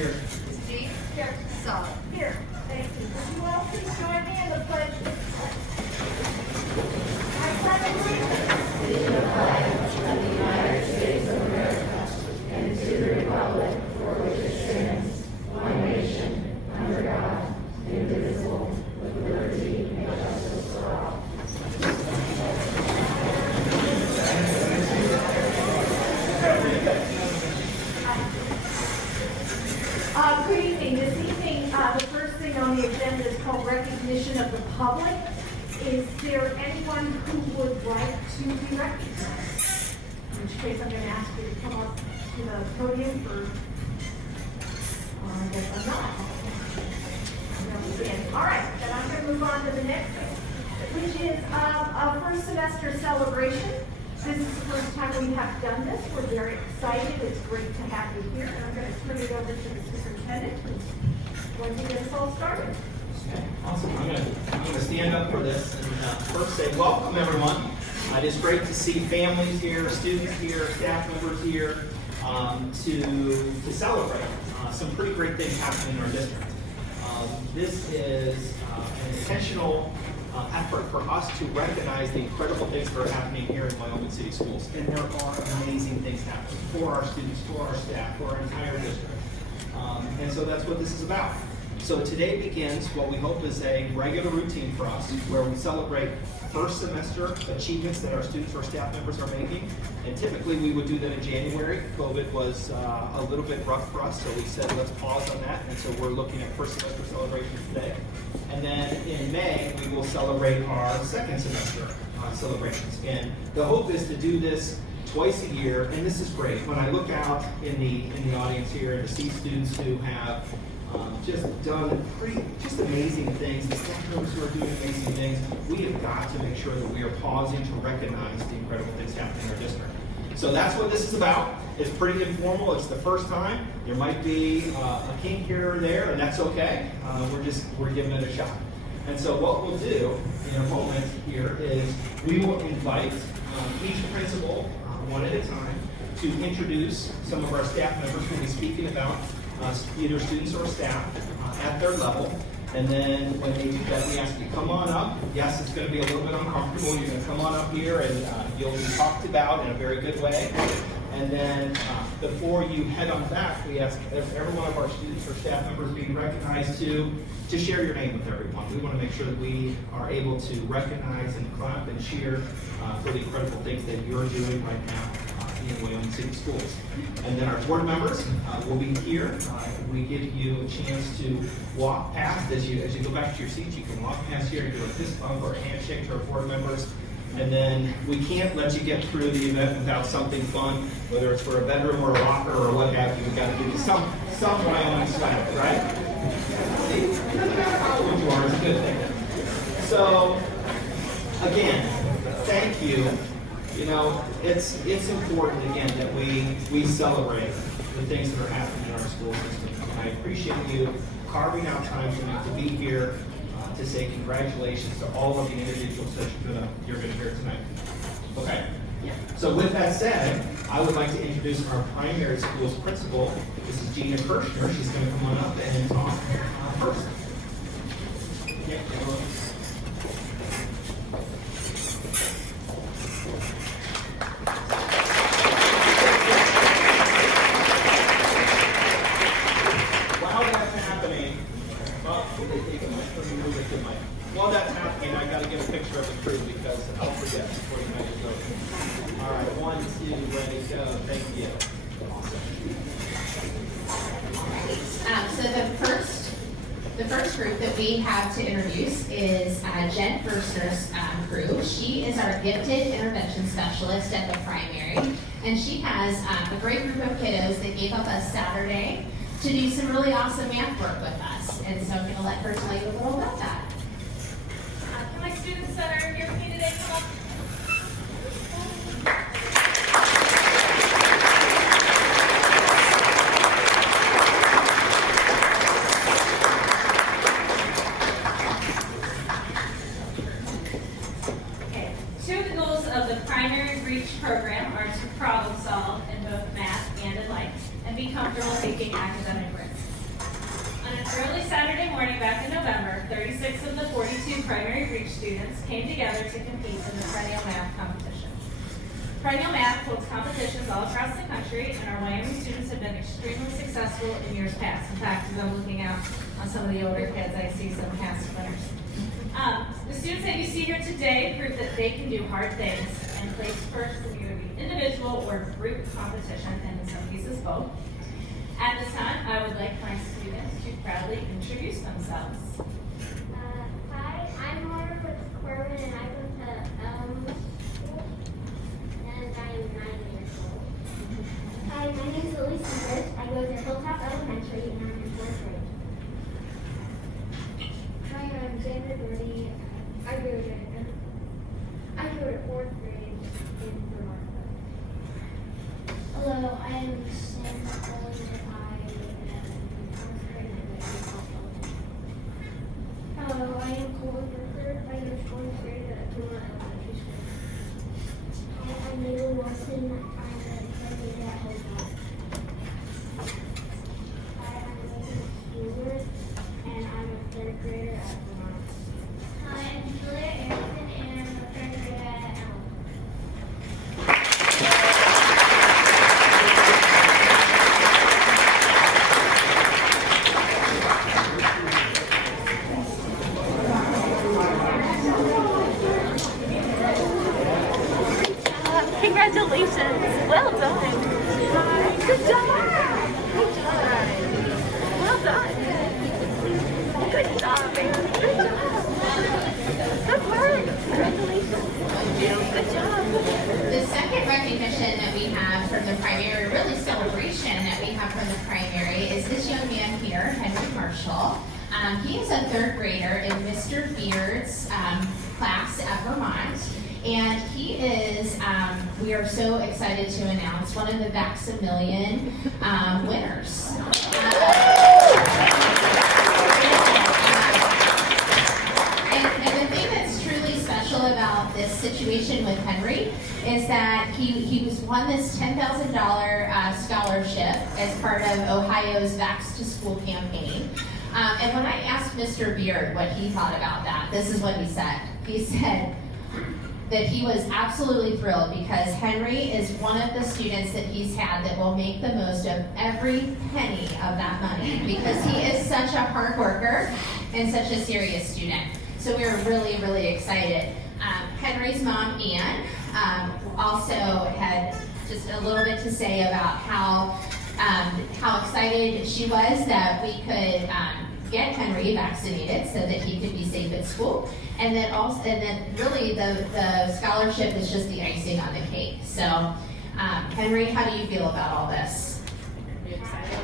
Here. Steve? Here. Solid. Here. Thank you. Would you all please join me in the pledge? I pledge allegiance to the flag of the United States of America and to the republic for which it stands, one nation, under God, indivisible, with liberty and justice for all. Good evening. This evening, the first thing on the agenda is called recognition of the public. Is there anyone who would like to be recognized? In which case, I'm going to ask you to come up to the podium for. I guess I'm not. All right, then I'm going to move on to the next thing, which is a first semester celebration. This is the first time we have done this. We're very excited. It's great to have you here. And I'm going to turn it over to the superintendent who's going to get us all started. Okay, awesome. I'm going to stand up for this and first say welcome, everyone. It is great to see families here, students here, staff members here to celebrate some pretty great things happening in our district. This is an intentional effort for us to recognize the incredible things that are happening here in Wyoming City Schools. And there are amazing things happening for our students, for our staff, for our entire district. And so that's what this is about. So today begins what we hope is a regular routine for us, where we celebrate first semester achievements that our students or staff members are making. And typically we would do that in January. COVID was a little bit rough for us, so we said let's pause on that. And so we're looking at first semester celebrations today. And then in May, we will celebrate our second semester celebrations. And the hope is to do this twice a year, and this is great. When I look out in the audience here and to see students who have just done just amazing things, the staff members who are doing amazing things, we have got to make sure that we are pausing to recognize the incredible things happening in our district. So that's what this is about. It's pretty informal. It's the first time. There might be a kink here or there, and that's okay. We're giving it a shot. And so what we'll do in a moment here is we will invite each principal one at a time to introduce some of our staff members who will be speaking about either students or staff at their level. And then when they do that, we ask you to come on up. Yes, it's going to be a little bit uncomfortable. You're going to come on up here and you'll be talked about in a very good way. And then before you head on back, we ask every one of our students or staff members being recognized to share your name with everyone. We want to make sure that we are able to recognize and clap and cheer for the incredible things that you're doing right now in Wyoming City Schools. And then our board members will be here. We give you a chance to walk past as you go back to your seats. You can walk past here and do a fist bump or a handshake to our board members. And then we can't let you get through the event without something fun, whether it's for a bedroom or a locker or what have you. We've got to give you some Wyoming swag, right? See, it doesn't matter how old you are, it's a good thing. So, again, thank you. You know, it's important, again, that we celebrate the things that are happening in our school system. And I appreciate you carving out time tonight to be here to say congratulations to all of the individuals that you're gonna hear tonight. Okay? Yeah. So with that said, I would like to introduce our primary school's principal. This is Gina Kirshner. She's gonna come on up and talk first. Yeah. While that's happening, I got to get a picture of the crew because I'll forget before the night is over. All right, 1, 2, ready, go. Thank you. So the first group that we have to introduce is Jen Firster's crew. She is our gifted intervention specialist at the primary, and she has a great group of kiddos that gave up a Saturday to do some really awesome math work with us. And so I'm going to let her tell you a little about that. Can my students that are here with me today come up? Okay, two of the goals of the primary reach program are to problem solve in both math and in life, and be comfortable taking academic risks. On an early Saturday morning back in November, 36 of the 42 primary reach students came together to compete in the Perennial Math competition. Perennial Math holds competitions all across the country, and our Wyoming students have been extremely successful in years past. In fact, as I'm looking out on some of the older kids, I see some past winners. The students that you see here today prove that they can do hard things and place first in either the individual or group competition, and in some cases both. At this time, I would like my students to proudly introduce themselves. Hi, I'm Laura with Corbin, and I go to school, and I am 9 years old. Hi, my name is Lily Sievers. I go to Hilltop Elementary, and I'm in 4th grade. Hi, I'm Xander Gordy. I go to 4th grade in Vermont. Hello, I am Sam Collins, and I am in 4th grade, and I go to Hello, I am Cole Burker. I go to 4th grade at Vermont Elementary School. Hi, I'm Mabel Wilson. I'm a 3rd grader at Hilltop. Hi, I'm Megan Stewart, and I'm a 3rd grader at Vermont. Hi, I'm Julia Erickson, and I'm a 3rd grader at Elm. Congratulations. Well done. Good job. Good job. Well done. Good job, man. Good job. Good work. Congratulations. Good job. The second recognition that we have from the primary, really celebration that we have from the primary, is this young man here, Henry Marshall. He is a 3rd grader in Mr. Beard's class at Vermont. And he is, we are so excited to announce, one of the Maximilian winners. And the thing that's truly special about this situation with Henry is that he was won this $10,000 scholarship as part of Ohio's Vax to School campaign. And when I asked Mr. Beard what he thought about that, this is what he said. He said that he was absolutely thrilled because Henry is one of the students that he's had that will make the most of every penny of that money because he is such a hard worker and such a serious student. So we were really, really excited. Henry's mom, Ann, also had just a little bit to say about how excited she was that we could get Henry vaccinated so that he could be safe at school. And then really the scholarship is just the icing on the cake. So, Henry, how do you feel about all this? Are you excited?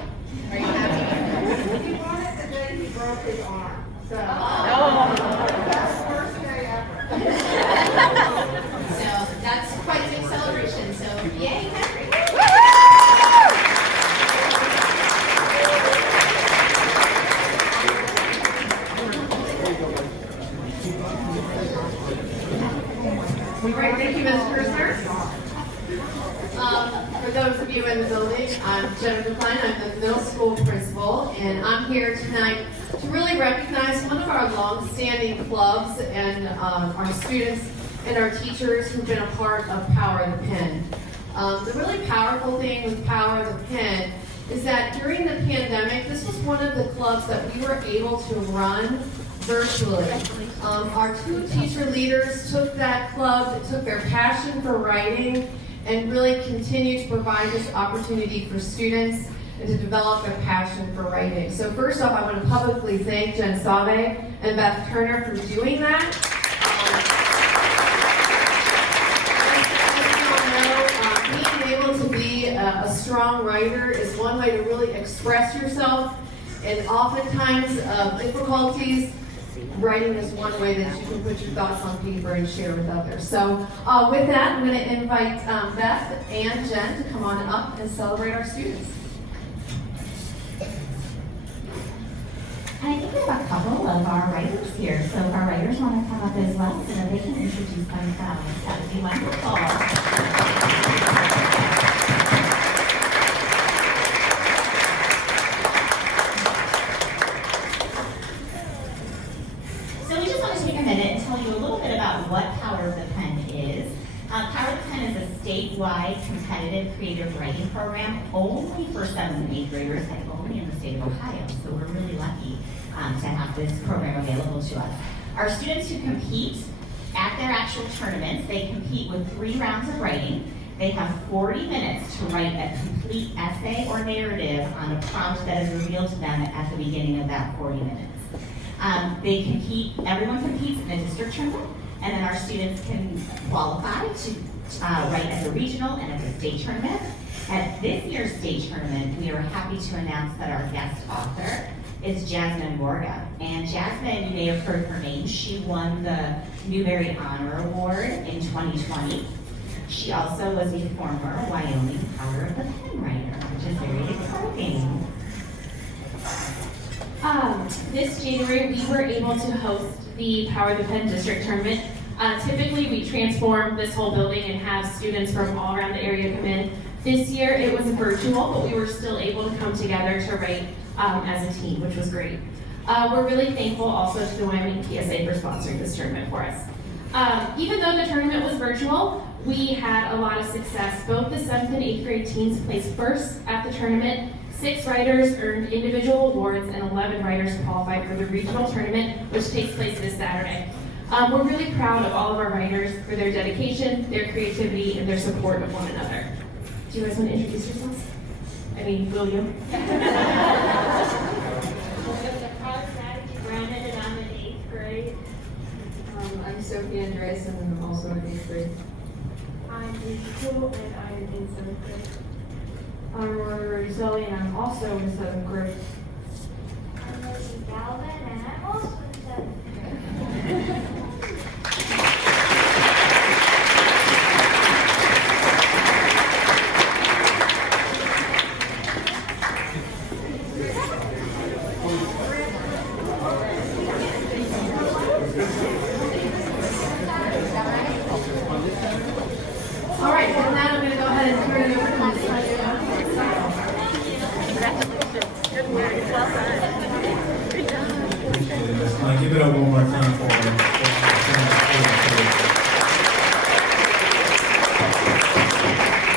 Are you happy? He won it the day he broke his arm. So, Oh. first day ever. So that's quite a big celebration. So yay, Henry! Great, thank you, Ms. Mercer. For those of you in the building, I'm Jennifer Klein. I'm the middle school principal, and I'm here tonight to really recognize one of our long-standing clubs and our students and our teachers who've been a part of Power of the Pen. The really powerful thing with Power of the Pen is that during the pandemic, this was one of the clubs that we were able to run virtually. Our 2 teacher leaders took that club, took their passion for writing, and really continued to provide this opportunity for students and to develop their passion for writing. So first off, I want to publicly thank Jen Save and Beth Turner for doing that. Being able to be a strong writer is one way to really express yourself, and oftentimes difficulties, writing is one way that you can put your thoughts on paper and share with others. So with that, I'm going to invite Beth and Jen to come on up and celebrate our students. And I think we have a couple of our writers here, so if our writers want to come up as well so that they can introduce themselves, that would be wonderful. statewide competitive creative writing program only for 7th and 8th graders and only in the state of Ohio. So we're really lucky to have this program available to us. Our students who compete at their actual tournaments, they compete with 3 rounds of writing. They have 40 minutes to write a complete essay or narrative on a prompt that is revealed to them at the beginning of that 40 minutes. They compete, everyone competes in a district tournament, and then our students can qualify to write at the regional and at the state tournament. At this year's state tournament, we are happy to announce that our guest author is Jasmine Gordas. And Jasmine, you may have heard her name. She won the Newbery Honor Award in 2020. She also was a former Wyoming Power of the Pen writer, which is very exciting. This January, we were able to host the Power of the Pen District Tournament. Typically, we transform this whole building and have students from all around the area come in. This year, it was virtual, but we were still able to come together to write as a team, which was great. We're really thankful also to the Wyoming PSA for sponsoring this tournament for us. Even though the tournament was virtual, we had a lot of success. Both the 7th and 8th grade teams placed first at the tournament. 6 writers earned individual awards and 11 writers qualified for the regional tournament, which takes place this Saturday. We're really proud of all of our writers for their dedication, their creativity, and their support of one another. Do you guys want to introduce yourselves? I mean, will you? And I'm in 8th grade. I'm Sophie Andres, and I'm also in 8th grade. I'm in school and I'm in 7th grade. I'm Rory Zoe and I'm also in 7th grade. I'm Rosie Galvin and I'm also in 7th grade. All right, so now I'm going to go ahead and turn it over to Ms. Good work. Well done. Good job. Give it up one more time for her.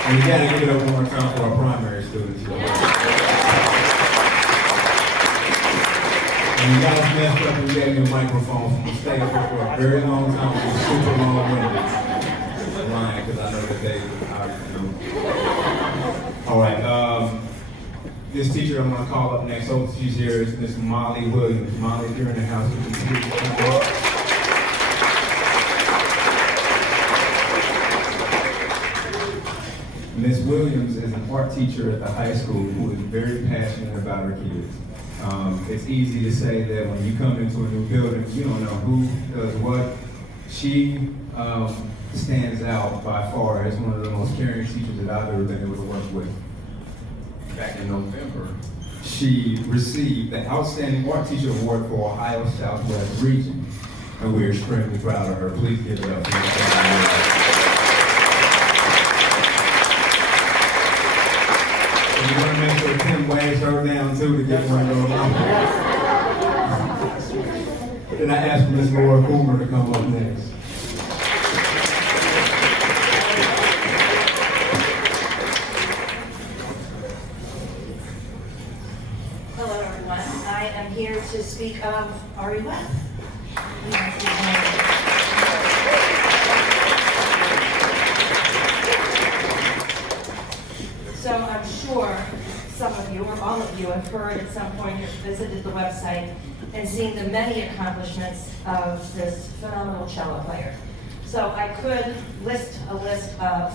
And you gotta give it up one more time for our primary students. And you guys messed up and gave me a microphone, so I'm gonna stay up here for a very long time with a super long window. Lying, because I know that they are. All right. This teacher I'm going to call up next, so she's here, is Miss Molly Williams. Molly, if you're in the house, would you please come up? Miss Williams is an art teacher at the high school who is very passionate about her kids. It's easy to say that when you come into a new building, you don't know who does what. She stands out by far as one of the most caring teachers that I've ever been able to work with. Back in November, she received the Outstanding Art Teacher Award for Ohio Southwest Region, and we're extremely proud of her. Please give it up. And we're going to make sure Tim waves her down too to get one of those. Then I asked for Ms. Laura Coomer to come up next. Hello, everyone. I am here to speak of Ari Webb. So I'm sure some of you, or all of you, have heard at some point or visited the website and seen the many accomplishments of this phenomenal cello player. So I could list a list of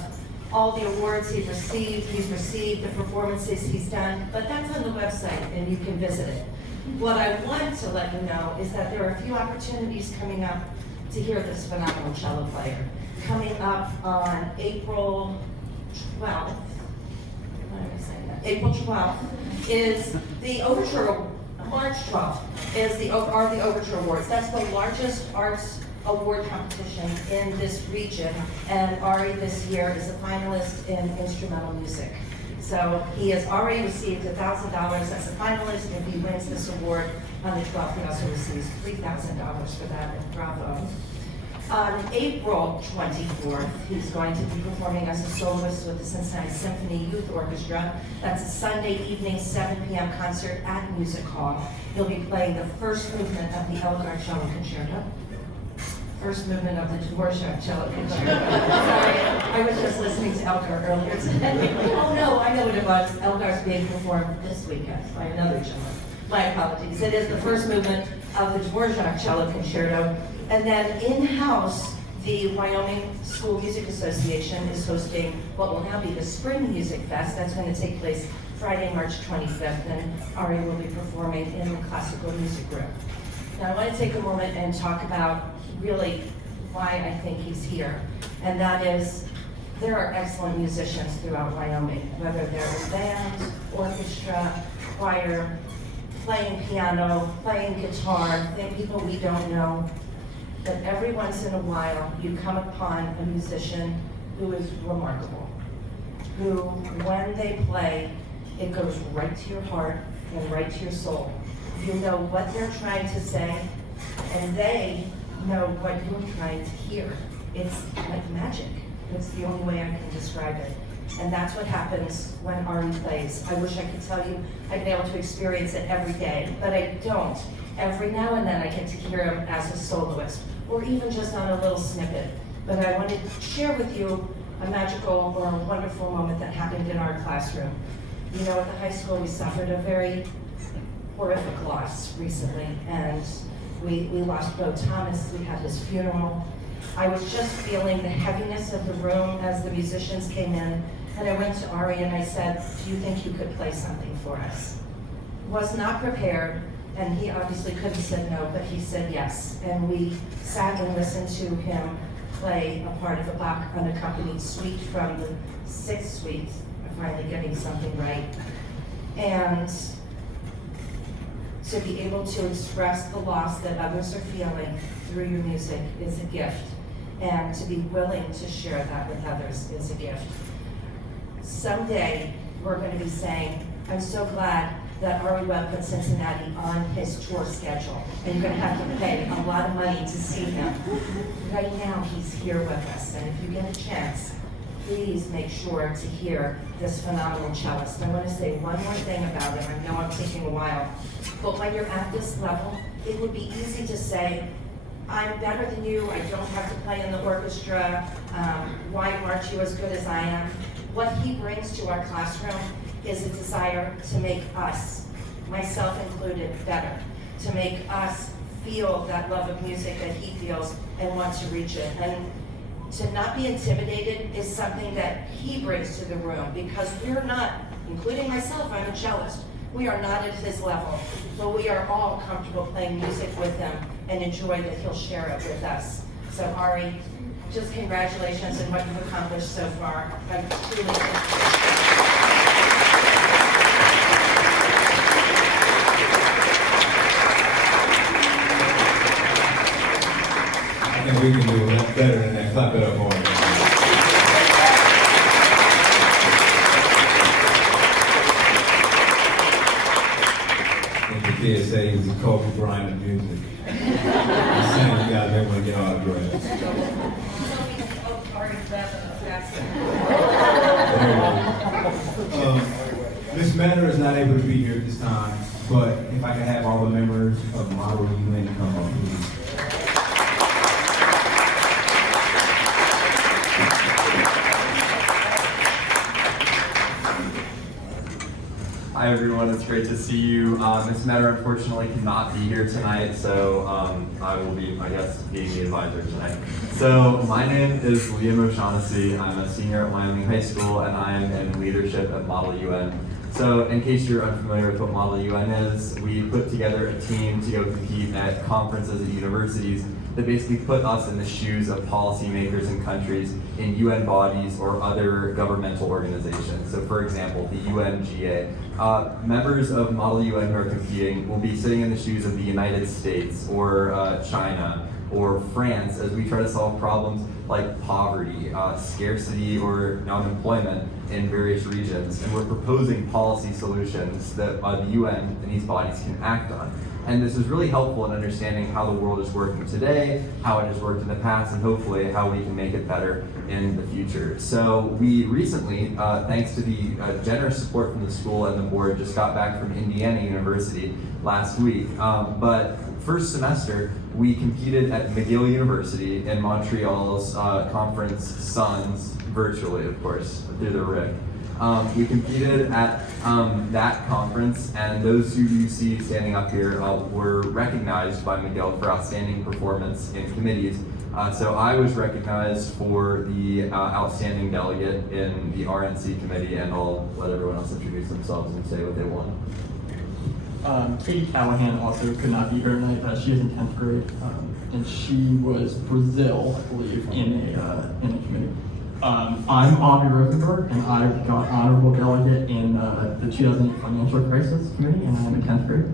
all the awards he's received, the performances he's done, but that's on the website and you can visit it. What I want to let you know is that there are a few opportunities coming up to hear this phenomenal cello player. Coming up on April 12th, what am I saying that? April 12th is the Overture, March 12th is the Overture Awards. That's the largest arts award competition in this region, and Ari this year is a finalist in instrumental music. So he has already received $1,000 as a finalist. If he wins this award on the 12th, he also receives $3,000 for that, and bravo. On April 24th, he's going to be performing as a soloist with the Cincinnati Symphony Youth Orchestra. That's a Sunday evening, 7 p.m. concert at Music Hall. He'll be playing the first movement of the Elgar Cello Concerto. First movement of the Dvorak Cello Concerto. Sorry, I was just listening to Elgar earlier today. Oh no, I know what it was. Elgar's being performed this weekend by another cello. My apologies. It is the first movement of the Dvorak Cello Concerto. And then in-house, the Wyoming School Music Association is hosting what will now be the Spring Music Fest. That's going to take place Friday, March 25th, and Ari will be performing in the classical music room. Now I want to take a moment and talk about really why I think he's here. And that is, there are excellent musicians throughout Wyoming, whether they're in band, orchestra, choir, playing piano, playing guitar, people we don't know. But every once in a while, you come upon a musician who is remarkable, who, when they play, it goes right to your heart and right to your soul. You know what they're trying to say, and they know what you're trying to hear. It's like magic. It's the only way I can describe it. And that's what happens when Ari plays. I wish I could tell you I'd be able to experience it every day, but I don't. Every now and then I get to hear him as a soloist, or even just on a little snippet. But I wanted to share with you a magical or a wonderful moment that happened in our classroom. You know, at the high school we suffered a very horrific loss recently, and we lost Bo Thomas. We had his funeral. I was just feeling the heaviness of the room as the musicians came in, and I went to Ari and I said, do you think you could play something for us? Was not prepared, and he obviously could have said no, but he said yes. And we sat and listened to him play a part of a Bach unaccompanied suite from the 6th suite. I'm finally getting something right. And to be able to express the loss that others are feeling through your music is a gift. And to be willing to share that with others is a gift. Someday, we're going to be saying, I'm so glad that Ari Webb put Cincinnati on his tour schedule. And you're going to have to pay a lot of money to see him. Right now, he's here with us. And if you get a chance, please make sure to hear this phenomenal cellist. I want to say one more thing about him. I know I'm taking a while. But when you're at this level, it would be easy to say, I'm better than you, I don't have to play in the orchestra, why aren't you as good as I am? What he brings to our classroom is a desire to make us, myself included, better, to make us feel that love of music that he feels and want to reach it. And to not be intimidated is something that he brings to the room, because we're not, including myself, I'm a cellist, we are not at his level, but we are all comfortable playing music with him and enjoy that he'll share it with us. So Ari, just congratulations on what you've accomplished so far. I truly I think we can do a lot better than that. Clap it up more. The kids say he was a Kobe Bryant of music. He's saying you guys never want to get autographs. Miss Manor is not able to be here at this time, but if I could have all the members of Model UN come up, please. Hi everyone, it's great to see you. Ms. Metter unfortunately cannot be here tonight, so I will be, I guess, being the advisor tonight. So my name is Liam O'Shaughnessy. I'm a senior at Wyoming High School, and I am in leadership at Model UN. So in case you're unfamiliar with what Model UN is, we put together a team to go compete at conferences at universities that basically put us in the shoes of policymakers in countries in UN bodies or other governmental organizations. So for example, the UNGA. Members of Model UN who are competing will be sitting in the shoes of the United States or China or France as we try to solve problems like poverty, scarcity, or unemployment in various regions. And we're proposing policy solutions that the UN and these bodies can act on. And this is really helpful in understanding how the world is working today, how it has worked in the past, and hopefully how we can make it better in the future. So we recently, thanks to the generous support from the school and the board, just got back from Indiana University last week. But first semester, we competed at McGill University in Montreal's conference Suns, virtually, of course, through the RIC. We competed at that conference, and those who you see standing up here were recognized by McGill for outstanding performance in committees. So I was recognized for the outstanding delegate in the RNC committee, and I'll let everyone else introduce themselves and say what they won. Katie Callahan also could not be here tonight. She is in 10th grade, and she was Brazil, I believe, in a committee. I'm Avi Rosenberg, and I got honorable delegate in the 2008 Financial Crisis Committee, and I'm in 10th grade.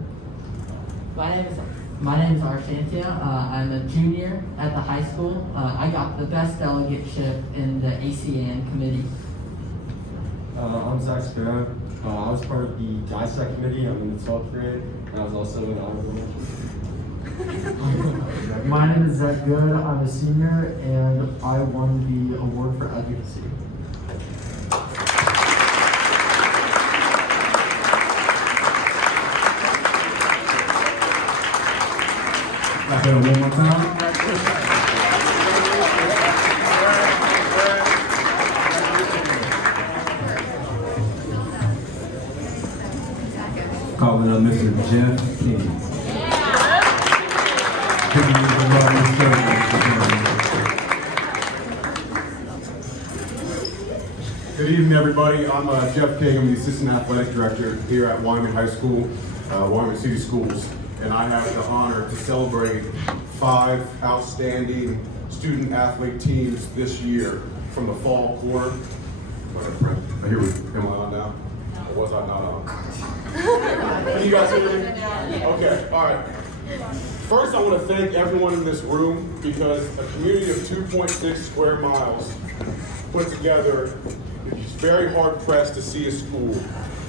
My name is Arsantia. I'm a junior at the high school. I got the best delegateship in the ACN committee. I'm Zach Sparrow. I was part of the dissect committee. I'm in the 12th grade, and I was also an honorable mention. My name is Zach Good. I'm a senior, and I won the award for advocacy. Back at it one more time. Calling up Mr. Jeff King. Good evening, everybody. I'm Jeff King. I'm the Assistant Athletic Director here at Wyoming High School, Wyoming City Schools, and I have the honor to celebrate 5 outstanding student-athlete teams this year from the fall quarter. Am I on now? Or was I not on? Can you guys hear me? Okay, all right. First, I want to thank everyone in this room because a community of 2.6 square miles put together, it's very hard pressed to see a school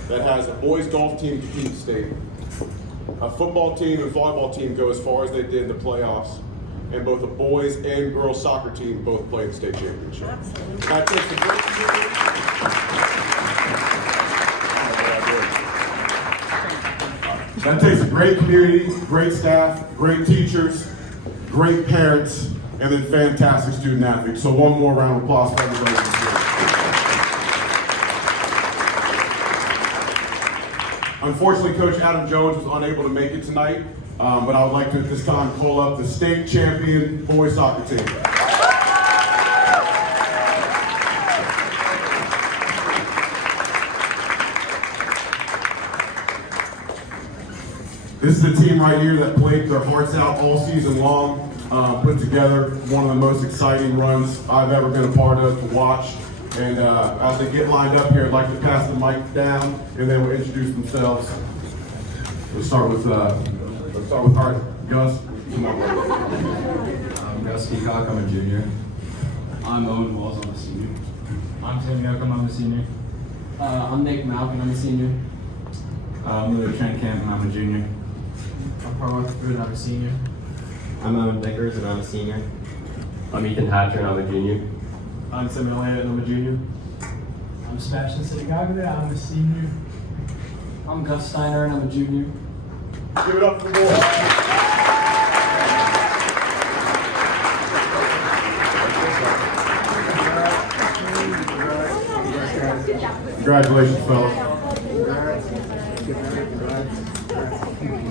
that has a boys golf team compete state, a football team and volleyball team go as far as they did in the playoffs, and both a boys and girls soccer team both play in the state championship. That takes a great That takes a great community, great staff, great teachers, great parents, and then fantastic student athletes. So one more round of applause for everybody. Unfortunately, Coach Adam Jones was unable to make it tonight, but I would like to at this time call up the state champion boys soccer team. This is the team right here that played their hearts out all season long, put together one of the most exciting runs I've ever been a part of to watch. And as they get lined up here, I'd like to pass the mic down, and then we'll introduce themselves. We'll start with Gus. Come on, I'm Gus Peacock. I'm a junior. I'm Owen Walls. I'm a senior. I'm Tim Yoakum. I'm a senior. I'm Nick Malkin. I'm a senior. I'm Lou Trent Camp, and I'm a junior. I'm Parma Food. I'm a senior. I'm Owen Vickers, and I'm a senior. I'm Ethan Hatcher, and I'm a junior. I'm Samuel Elliott, and I'm a junior. I'm Sebastian Sidigaglia. I'm a senior. I'm Gus Steiner, and I'm a junior. Give it up for the boys. Congratulations, fellas.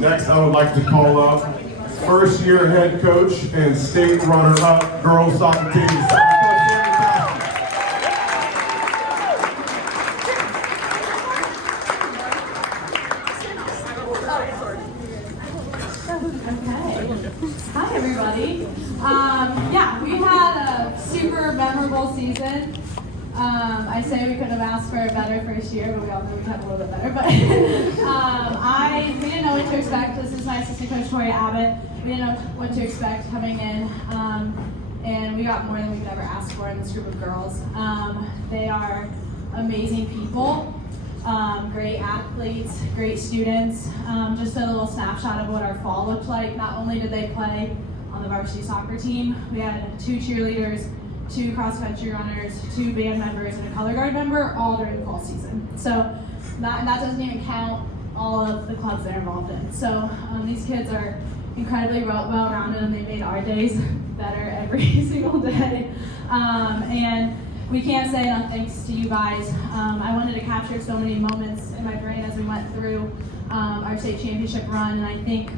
Next, I would like to call up first-year head coach and state runner-up girls soccer team. Hi, everybody. Yeah, we had a super memorable season. I say we couldn't have asked for a better first year, but we all know we have a little bit better. But we didn't know what to expect. This is my assistant coach, Tori Abbott. We didn't know what to expect coming in, and we got more than we could ever ask for in this group of girls. They are amazing people, great athletes, great students. Just a little snapshot of what our fall looked like. Not only did they play on the varsity soccer team, we had 2 cheerleaders, 2 cross-country runners, 2 band members, and a color guard member, all during the fall season. So that doesn't even count all of the clubs they're involved in. So these kids are incredibly well-rounded, and they made our days better every single day. And we can't say enough thanks to you guys. I wanted to capture so many moments in my brain as we went through our state championship run, and I think,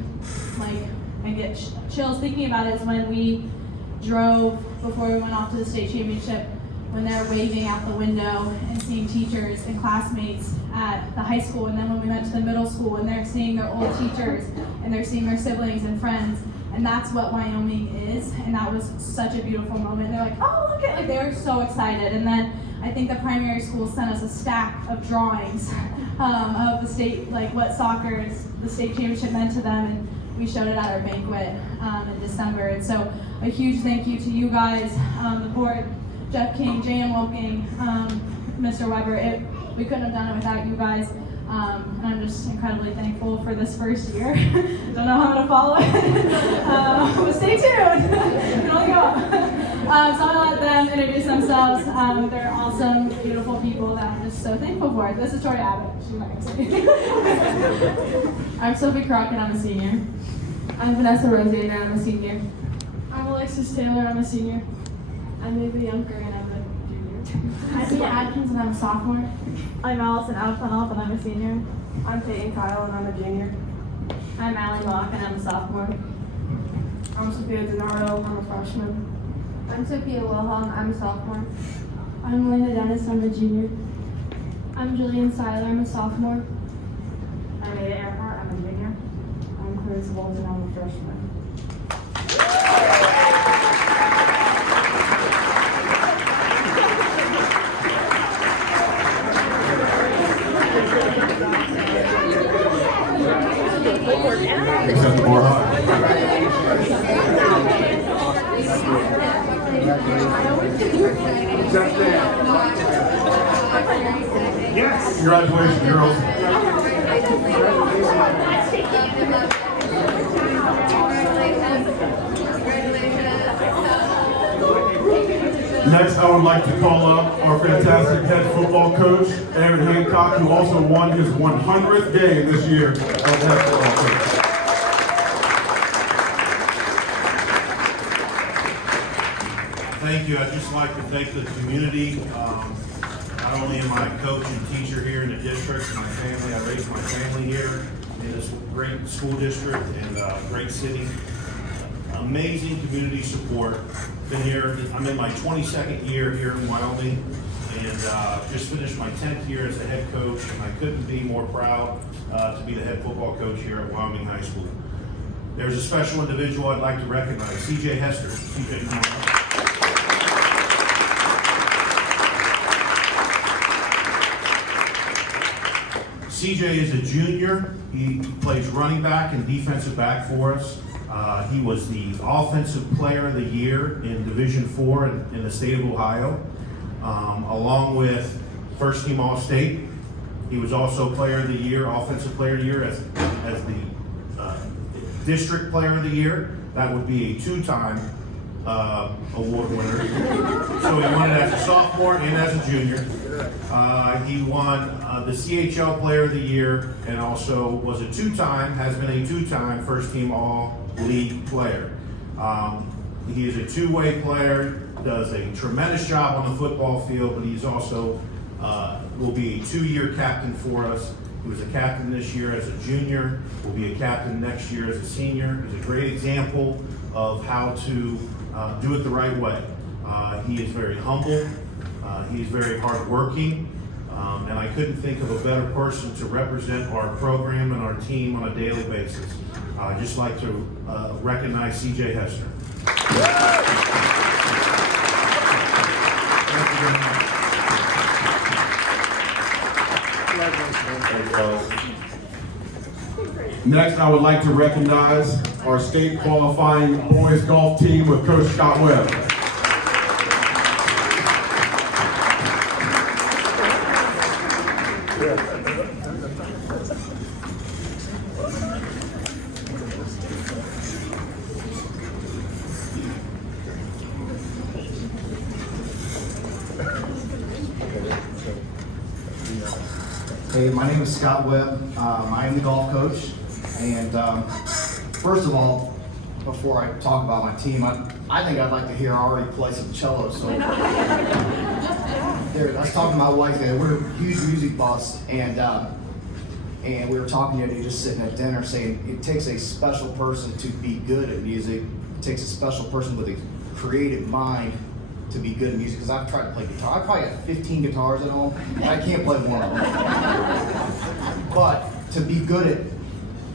I get chills thinking about it, is when we drove before we went off to the state championship, when they're waving out the window and seeing teachers and classmates at the high school, and then when we went to the middle school and they're seeing their old teachers and they're seeing their siblings and friends, and that's what Wyoming is, and that was such a beautiful moment. They're like, oh, look at, they were so excited. And then I think the primary school sent us a stack of drawings of the state, what soccer, the state championship meant to them, and we showed it at our banquet in December. And so a huge thank you to you guys, the board, Jeff King, J.M. Wilking, Mr. Weber. We couldn't have done it without you guys. And I'm just incredibly thankful for this first year. Don't know how I'm going to follow it, but stay tuned. It can only go up. So I'm going to let them introduce themselves. They're awesome, beautiful people that I'm just so thankful for. This is Tori Abbott. She's not going to say. I'm Sophie Crockett, I'm a senior. I'm Vanessa Rosier, I'm a senior. I'm Alexis Taylor, I'm a senior. I'm Ava Yunker, and I'm a junior. I'm Mia Adkins, and I'm a sophomore. I'm Allison Alpanoff, and I'm a senior. I'm Peyton Kyle, and I'm a junior. I'm Allie Mock, and I'm a sophomore. I'm Sophia Donardo, I'm a freshman. I'm Sophia Wilhelm, I'm a sophomore. I'm Linda Dennis, I'm a junior. I'm Jillian Seiler, I'm a sophomore. I'm Ada Earhart, I'm a junior. I'm Clarissa Bolton, I'm a freshman. Except the board high. Yes. Congratulations, girls. Next, I would like to call up our fantastic head football coach, Aaron Hancock, who also won his 100th game this year as head football coach. Thank you. I'd just like to thank the community. Not only am I a coach and teacher here in the district, my family, I raised my family here in this great school district and great city. Amazing community support. Been here, I'm in my 22nd year here in Wyoming, and just finished my 10th year as a head coach, and I couldn't be more proud to be the head football coach here at Wyoming High School. There's a special individual I'd like to recognize, CJ Hester. CJ, come on up. CJ is a junior. He plays running back and defensive back for us. He was the Offensive Player of the Year in Division IV in the state of Ohio, along with First Team All-State. He was also Player of the Year, Offensive Player of the Year as the District Player of the Year. That would be a 2-time award winner. So he won it as a sophomore and as a junior. He won the CHL Player of the Year and also was a 2-time, has been a 2-time First Team All-League player. He is a two-way player, does a tremendous job on the football field, but he's also will be a 2-year captain for us. He was a captain this year as a junior, will be a captain next year as a senior. He's a great example of how to do it the right way. He is very humble, he's very hardworking, and I couldn't think of a better person to represent our program and our team on a daily basis. I'd just like to recognize CJ Hester. Thank you very much. Next, I would like to recognize our state qualifying boys golf team with Coach Scott Webb. Hey, my name is Scott Webb. I am the golf coach. And first of all, before I talk about my team, I think I'd like to hear Ari play some cello. So, there, I was talking to my wife, and we're huge music buffs, and we were talking the other day, just sitting at dinner, saying it takes a special person to be good at music. It takes a special person with a creative mind to be good at music, because I've tried to play guitar. I probably have 15 guitars at home. I can't play one of them. But to be good at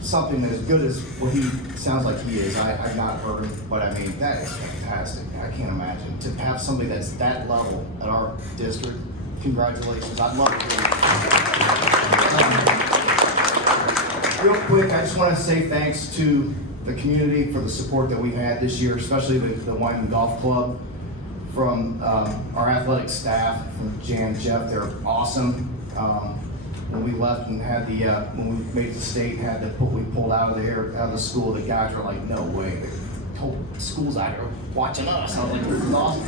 something as good as what he sounds like he is, I've not heard him, but I mean, that is fantastic. I can't imagine. To have somebody that's that level at our district, congratulations. I'd love to. Real quick, I just want to say thanks to the community for the support that we've had this year, especially with the Wyman Golf Club. From our athletic staff, from Jan and Jeff, they're awesome. When we left and had the, when we made the state, had the we pulled out of the school, the guys were like, "No way!" The whole school's out here watching us. I was like, "This is awesome."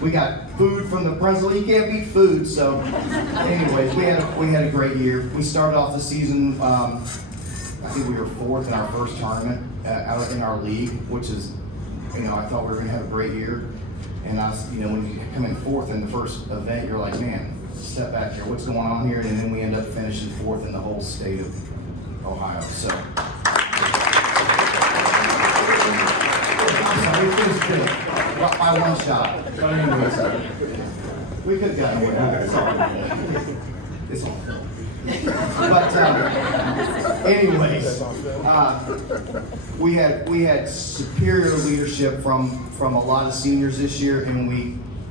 We got food from the principal. You can't beat food. So, anyways, we had a great year. We started off the season. I think we were 4th in our first tournament out in our league, which is, I thought we were going to have a great year. And I was, when you come in 4th in the first event, you're like, man, step back here, what's going on here? And then we end up finishing 4th in the whole state of Ohio. So, we finished 5th by 1 shot. But anyways, we could have gotten away. It's all film. But anyways, we had superior leadership from a lot of seniors this year, and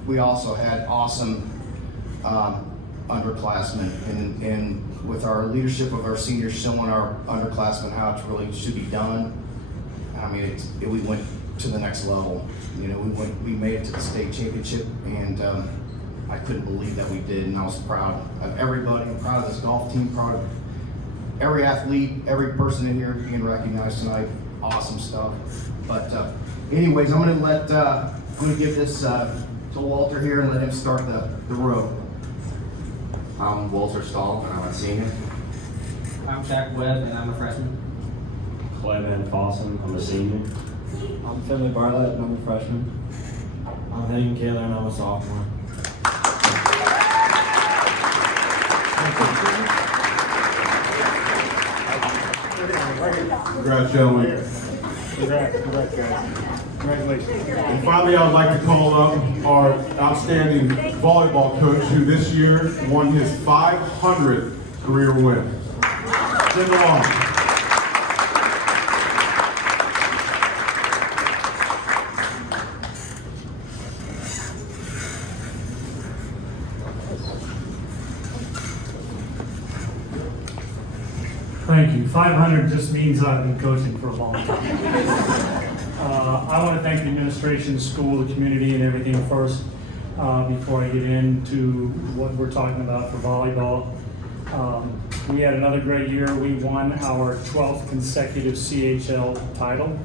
we also had awesome underclassmen, and with our leadership of our seniors showing our underclassmen how it really should be done. I mean, we went to the next level. We made it to the state championship, and I couldn't believe that we did, and I was proud of everybody. I'm proud of this golf team, proud of every athlete, every person in here being recognized tonight. Awesome stuff. But anyways, I'm gonna give this to Walter here and let him start the row. I'm Walter Stahl, and I'm a senior. I'm Jack Webb, and I'm a freshman. Clay Van Fossen, I'm a senior. I'm Finley Bartlett, and I'm a freshman. I'm Hagen Kaler, and I'm a sophomore. Congrats, gentlemen. Congrats, guys. Congratulations. And finally, I would like to call up our outstanding volleyball coach, who this year won his 500th career win. Tim Long. Thank you. 500 just means I've been coaching for a long time. I want to thank the administration, the school, the community, and everything first before I get into what we're talking about for volleyball. We had another great year. We won our 12th consecutive CHL title.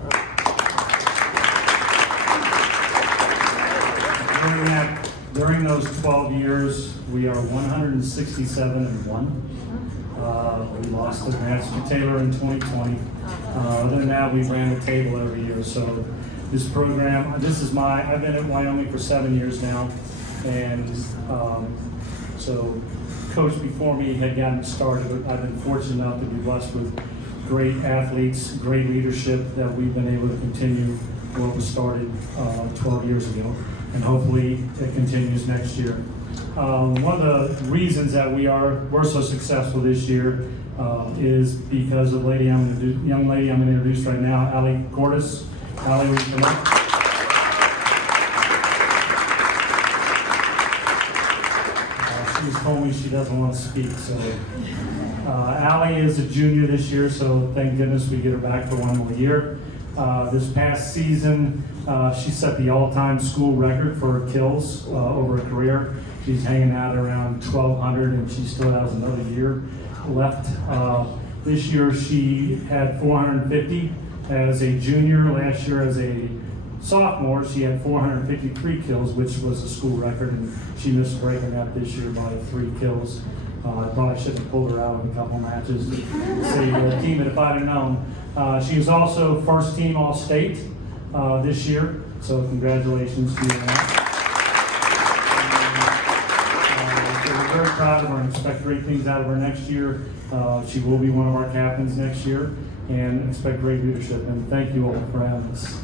During those 12 years, we are 167-1. We lost to Nancy Taylor in 2020. Other than that, we ran the table every year. So this program, I've been at Wyoming for 7 years now. And so coach before me had gotten started. I've been fortunate enough to be blessed with great athletes, great leadership that we've been able to continue what was started 12 years ago. And hopefully it continues next year. One of the reasons that we're so successful this year is because of young lady I'm going to introduce right now, Gordas. Allie, will you come up? She's told me she doesn't want to speak, so. Allie is a junior this year, so thank goodness we get her back for one more year. This past season, she set the all-time school record for kills over a career. She's hanging out around 1,200, and she still has another year left. This year, she had 450 as a junior. Last year, as a sophomore, she had 453 kills, which was a school record, and she missed breaking that this year by 3 kills. I probably should have pulled her out in a couple matches to team it if I'd have known. She was also first team All-State this year, so congratulations to you on that. We're very proud of her and expect great things out of her next year. She will be one of our captains next year, and expect great leadership. And thank you all for having us.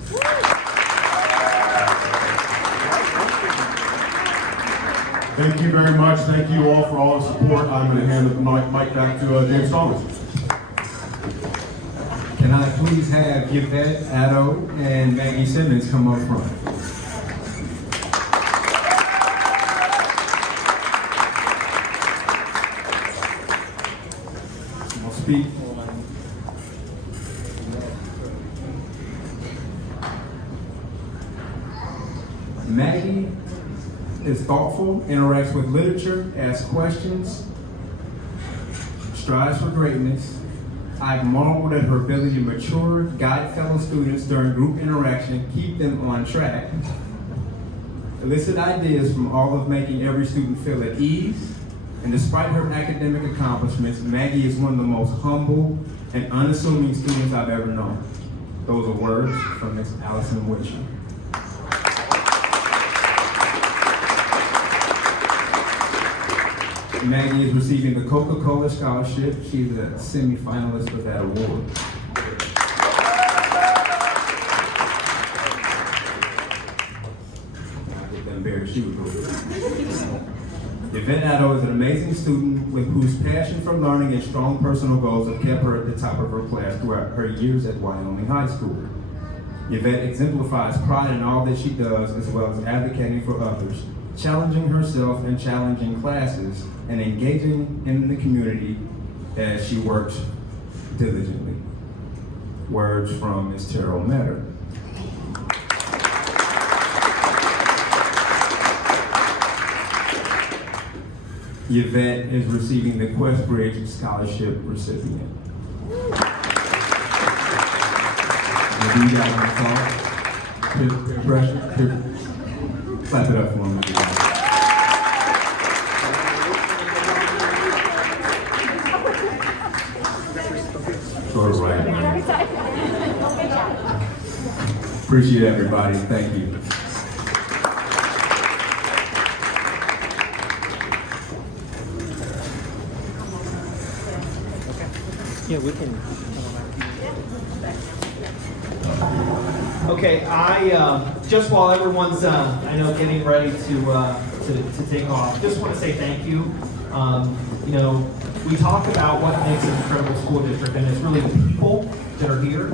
Thank you very much. Thank you all for all the support. I'm going to hand the mic back to James Thomas. Can I please have Yvette, Addo, and Maggie Simmons come up front? I'll speak. Maggie is thoughtful, interacts with literature, asks questions, strives for greatness. I've marveled at her ability to mature, guide fellow students during group interaction, keep them on track, elicit ideas from all of making every student feel at ease, and despite her academic accomplishments, Maggie is one of the most humble and unassuming students I've ever known. Those are words from Miss Allison Witcher. Maggie is receiving the Coca-Cola Scholarship. She's a semi-finalist for that award. I get embarrassed. She would go Yvette Addo is an amazing student with whose passion for learning and strong personal goals have kept her at the top of her class throughout her years at Wyoming High School. Yvette exemplifies pride in all that she does, as well as advocating for others, challenging herself and challenging classes, and engaging in the community as she works diligently. Words from Ms. Terrell Metter. Yvette is receiving the Questbridge Scholarship recipient. Maybe you guys want to talk? Peer pressure? Clap it up for him. Sort of right. Appreciate everybody. Thank you. Yeah, we can. Okay, I just while everyone's I know getting ready to take off, just want to say thank you. You know, we talk about what makes an incredible school district, and it's really the people that are here.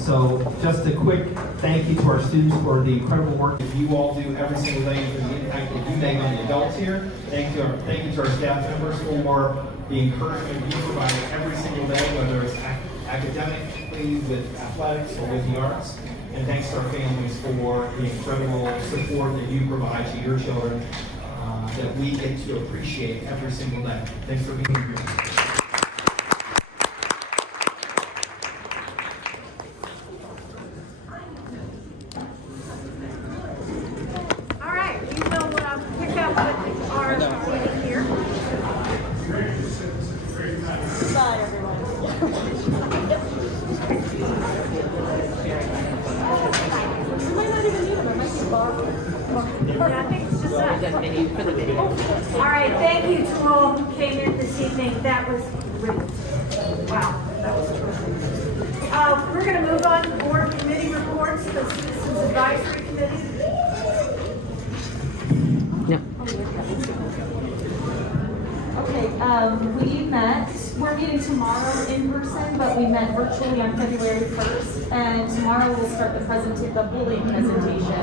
So just a quick thank you to our students for the incredible work that you all do every single day and for the impact that you make on the adults here. Thank you to our staff members for the encouragement you provide every single day, whether it's academically, with athletics, or with the arts. And thanks to our families for the incredible support that you provide to your children that we get to appreciate every single day. Thanks for being here. All right, we will pick up with our meeting here. Bye, everyone. We might not even need them. I might be borrowing. Yeah, I think it's just us. All right, thank you to all who came in this evening. That was great. Wow, that was terrific. We're going to move on to board committee reports. The Citizens Advisory Committee. Okay, we're meeting tomorrow in person, but we met virtually on February 1st, and tomorrow we'll start the bullying presentation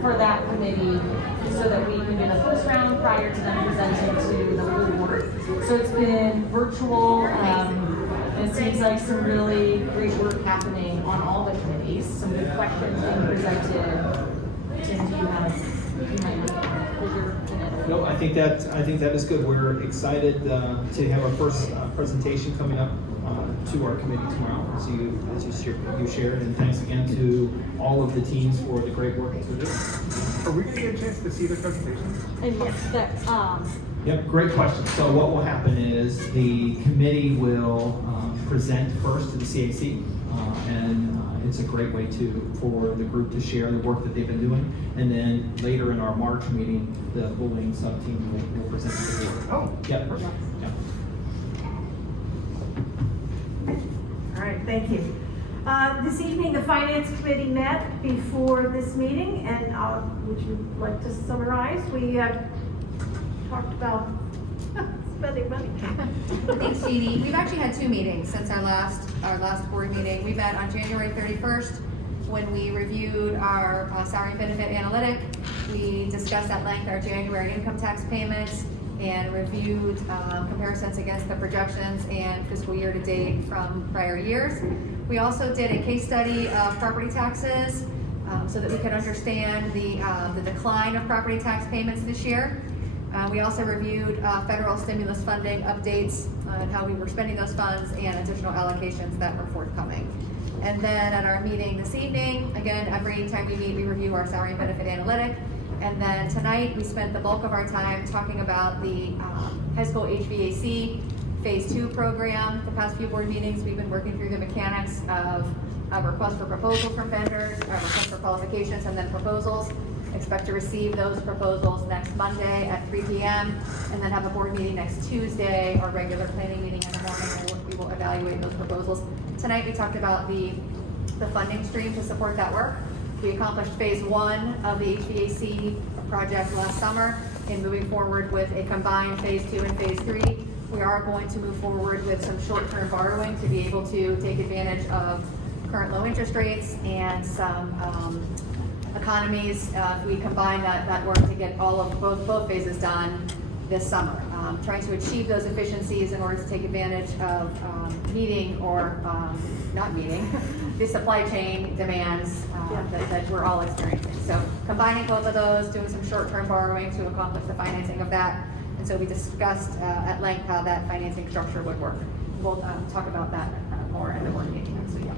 for that committee so that we can do in the first round prior to them presenting to the whole board. So it's been virtual. It seems like some really great work happening on all the committees. Some good questions being presented. Tim, do you have bigger? No, I think that is good. We're excited to have our first presentation coming up to our committee tomorrow, as you shared, and thanks again to all of the teams for the great work that they're doing. Are we going to get a chance to see the presentations? And yes, Yep, great question. So what will happen is the committee will present first to the CAC, and it's a great way for the group to share the work that they've been doing, and then later in our March meeting, the bullying sub-team will present to the board. Oh, yep. perfect. Yep. All right, thank you. This evening, the Finance Committee met before this meeting, and would you like to summarize? We talked about spending money. Thanks, Jeannie. We've actually had 2 meetings since our last board meeting. We met on January 31st when we reviewed our salary and benefit analytic. We discussed at length our January income tax payments and reviewed comparisons against the projections and fiscal year to date from prior years. We also did a case study of property taxes so that we could understand the decline of property tax payments this year. We also reviewed federal stimulus funding updates on how we were spending those funds and additional allocations that were forthcoming. And then at our meeting this evening, again, every time we meet, we review our salary and benefit analytic. And then tonight, we spent the bulk of our time talking about the high school HVAC Phase 2 program. The past few board meetings, we've been working through the mechanics of a request for proposal from vendors, a request for qualifications, and then proposals. Expect to receive those proposals next Monday at 3 p.m. and then have a board meeting next Tuesday, our regular planning meeting in the morning, where we will evaluate those proposals. Tonight we talked about the funding stream to support that work. We accomplished Phase 1 of the HVAC project last summer in moving forward with a combined Phase 2 and Phase 3. We are going to move forward with some short-term borrowing to be able to take advantage of current low interest rates and some economies. We combine that work to get all of both phases done this summer. Trying to achieve those efficiencies in order to take advantage of meeting or not meeting the supply chain demands that we're all experiencing. So combining both of those, doing some short-term borrowing to accomplish the financing of that. And so we discussed at length how that financing structure would work. We'll talk about that more in the board meeting. So yeah.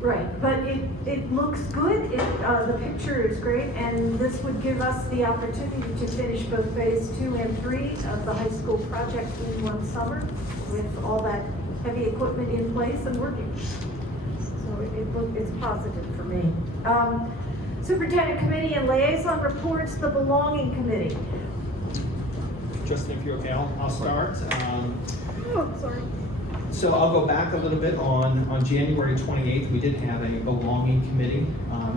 Right, but it looks good, the picture is great, and this would give us the opportunity to finish both Phase 2 and 3 of the high school project in one summer with all that heavy equipment in place and working. So it's positive for me. Superintendent Committee and Liaison Reports, the Belonging Committee. Justin, if you're okay, I'll start. Oh, sorry. So I'll go back a little bit on January 28th, we did have a belonging committee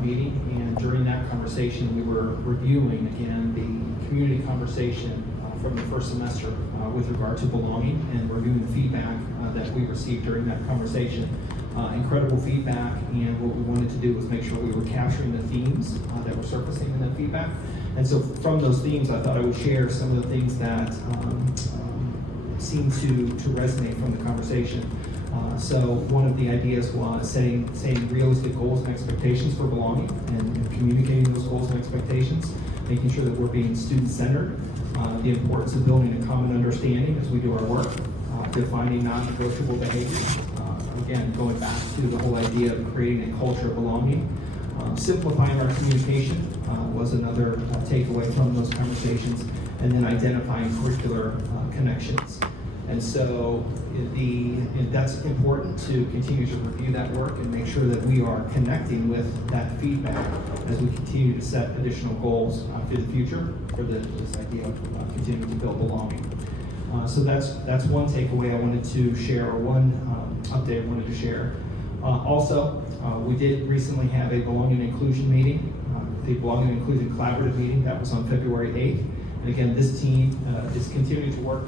meeting, and during that conversation, we were reviewing again the community conversation from the first semester with regard to belonging and reviewing the feedback that we received during that conversation. Incredible feedback, and what we wanted to do was make sure we were capturing the themes that were surfacing in that feedback. And so from those themes, I thought I would share some of the things that seem to resonate from the conversation. So one of the ideas was setting realistic goals and expectations for belonging and communicating those goals and expectations, making sure that we're being student-centered, the importance of building a common understanding as we do our work, defining non-negotiable behaviors, again, going back to the whole idea of creating a culture of belonging. Simplifying our communication was another takeaway from those conversations, and then identifying curricular connections. And so that's important to continue to review that work and make sure that we are connecting with that feedback as we continue to set additional goals for the future for this idea of continuing to build belonging. So that's one takeaway I wanted to share, or one update I wanted to share. Also, we did recently have a Belonging and Inclusion meeting, the Belonging and Inclusion Collaborative meeting. That was on February 8th. And again, this team is continuing to work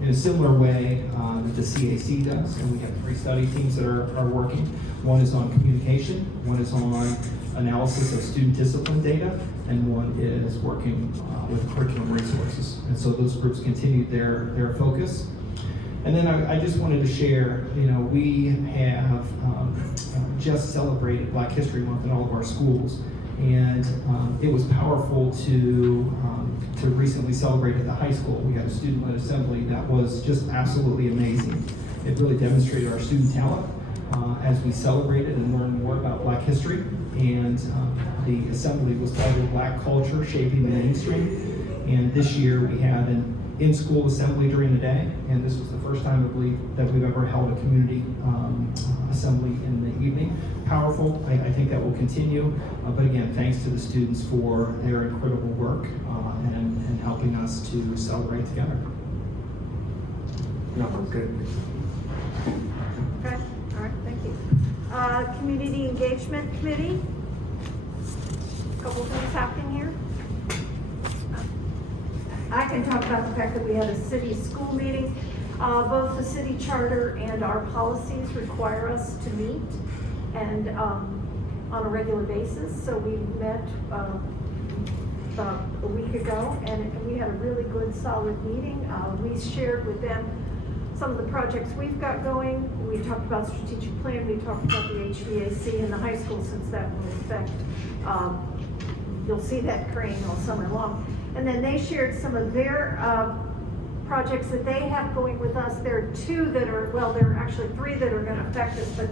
in a similar way that the CAC does, and we have 3 study teams that are working. One is on communication, one is on analysis of student discipline data, and one is working with curriculum resources. And so those groups continued their focus. And then I just wanted to share, we have just celebrated Black History Month in all of our schools, and it was powerful to recently celebrate at the high school. We had a student-led assembly that was just absolutely amazing. It really demonstrated our student talent as we celebrated and learned more about Black history. And the assembly was titled Black Culture Shaping the Mainstream. And this year we had an in-school assembly during the day, and this was the first time, I believe, that we've ever held a community assembly in the evening. Powerful. I think that will continue. But again, thanks to the students for their incredible work and helping us to celebrate together. No, I'm good. Okay, all right, thank you. Community Engagement Committee. Couple things happening here. I can talk about the fact that we had a city school meeting. Both the city charter and our policies require us to meet and on a regular basis. So we met about a week ago, and we had a really good, solid meeting. We shared with them some of the projects we've got going. We talked about strategic plan. We talked about the HVAC in the high school, since that will affect, you'll see that occurring all summer long. And then they shared some of their projects that they have going with us. There are 2 that are, well, there are actually 3 that are going to affect us, but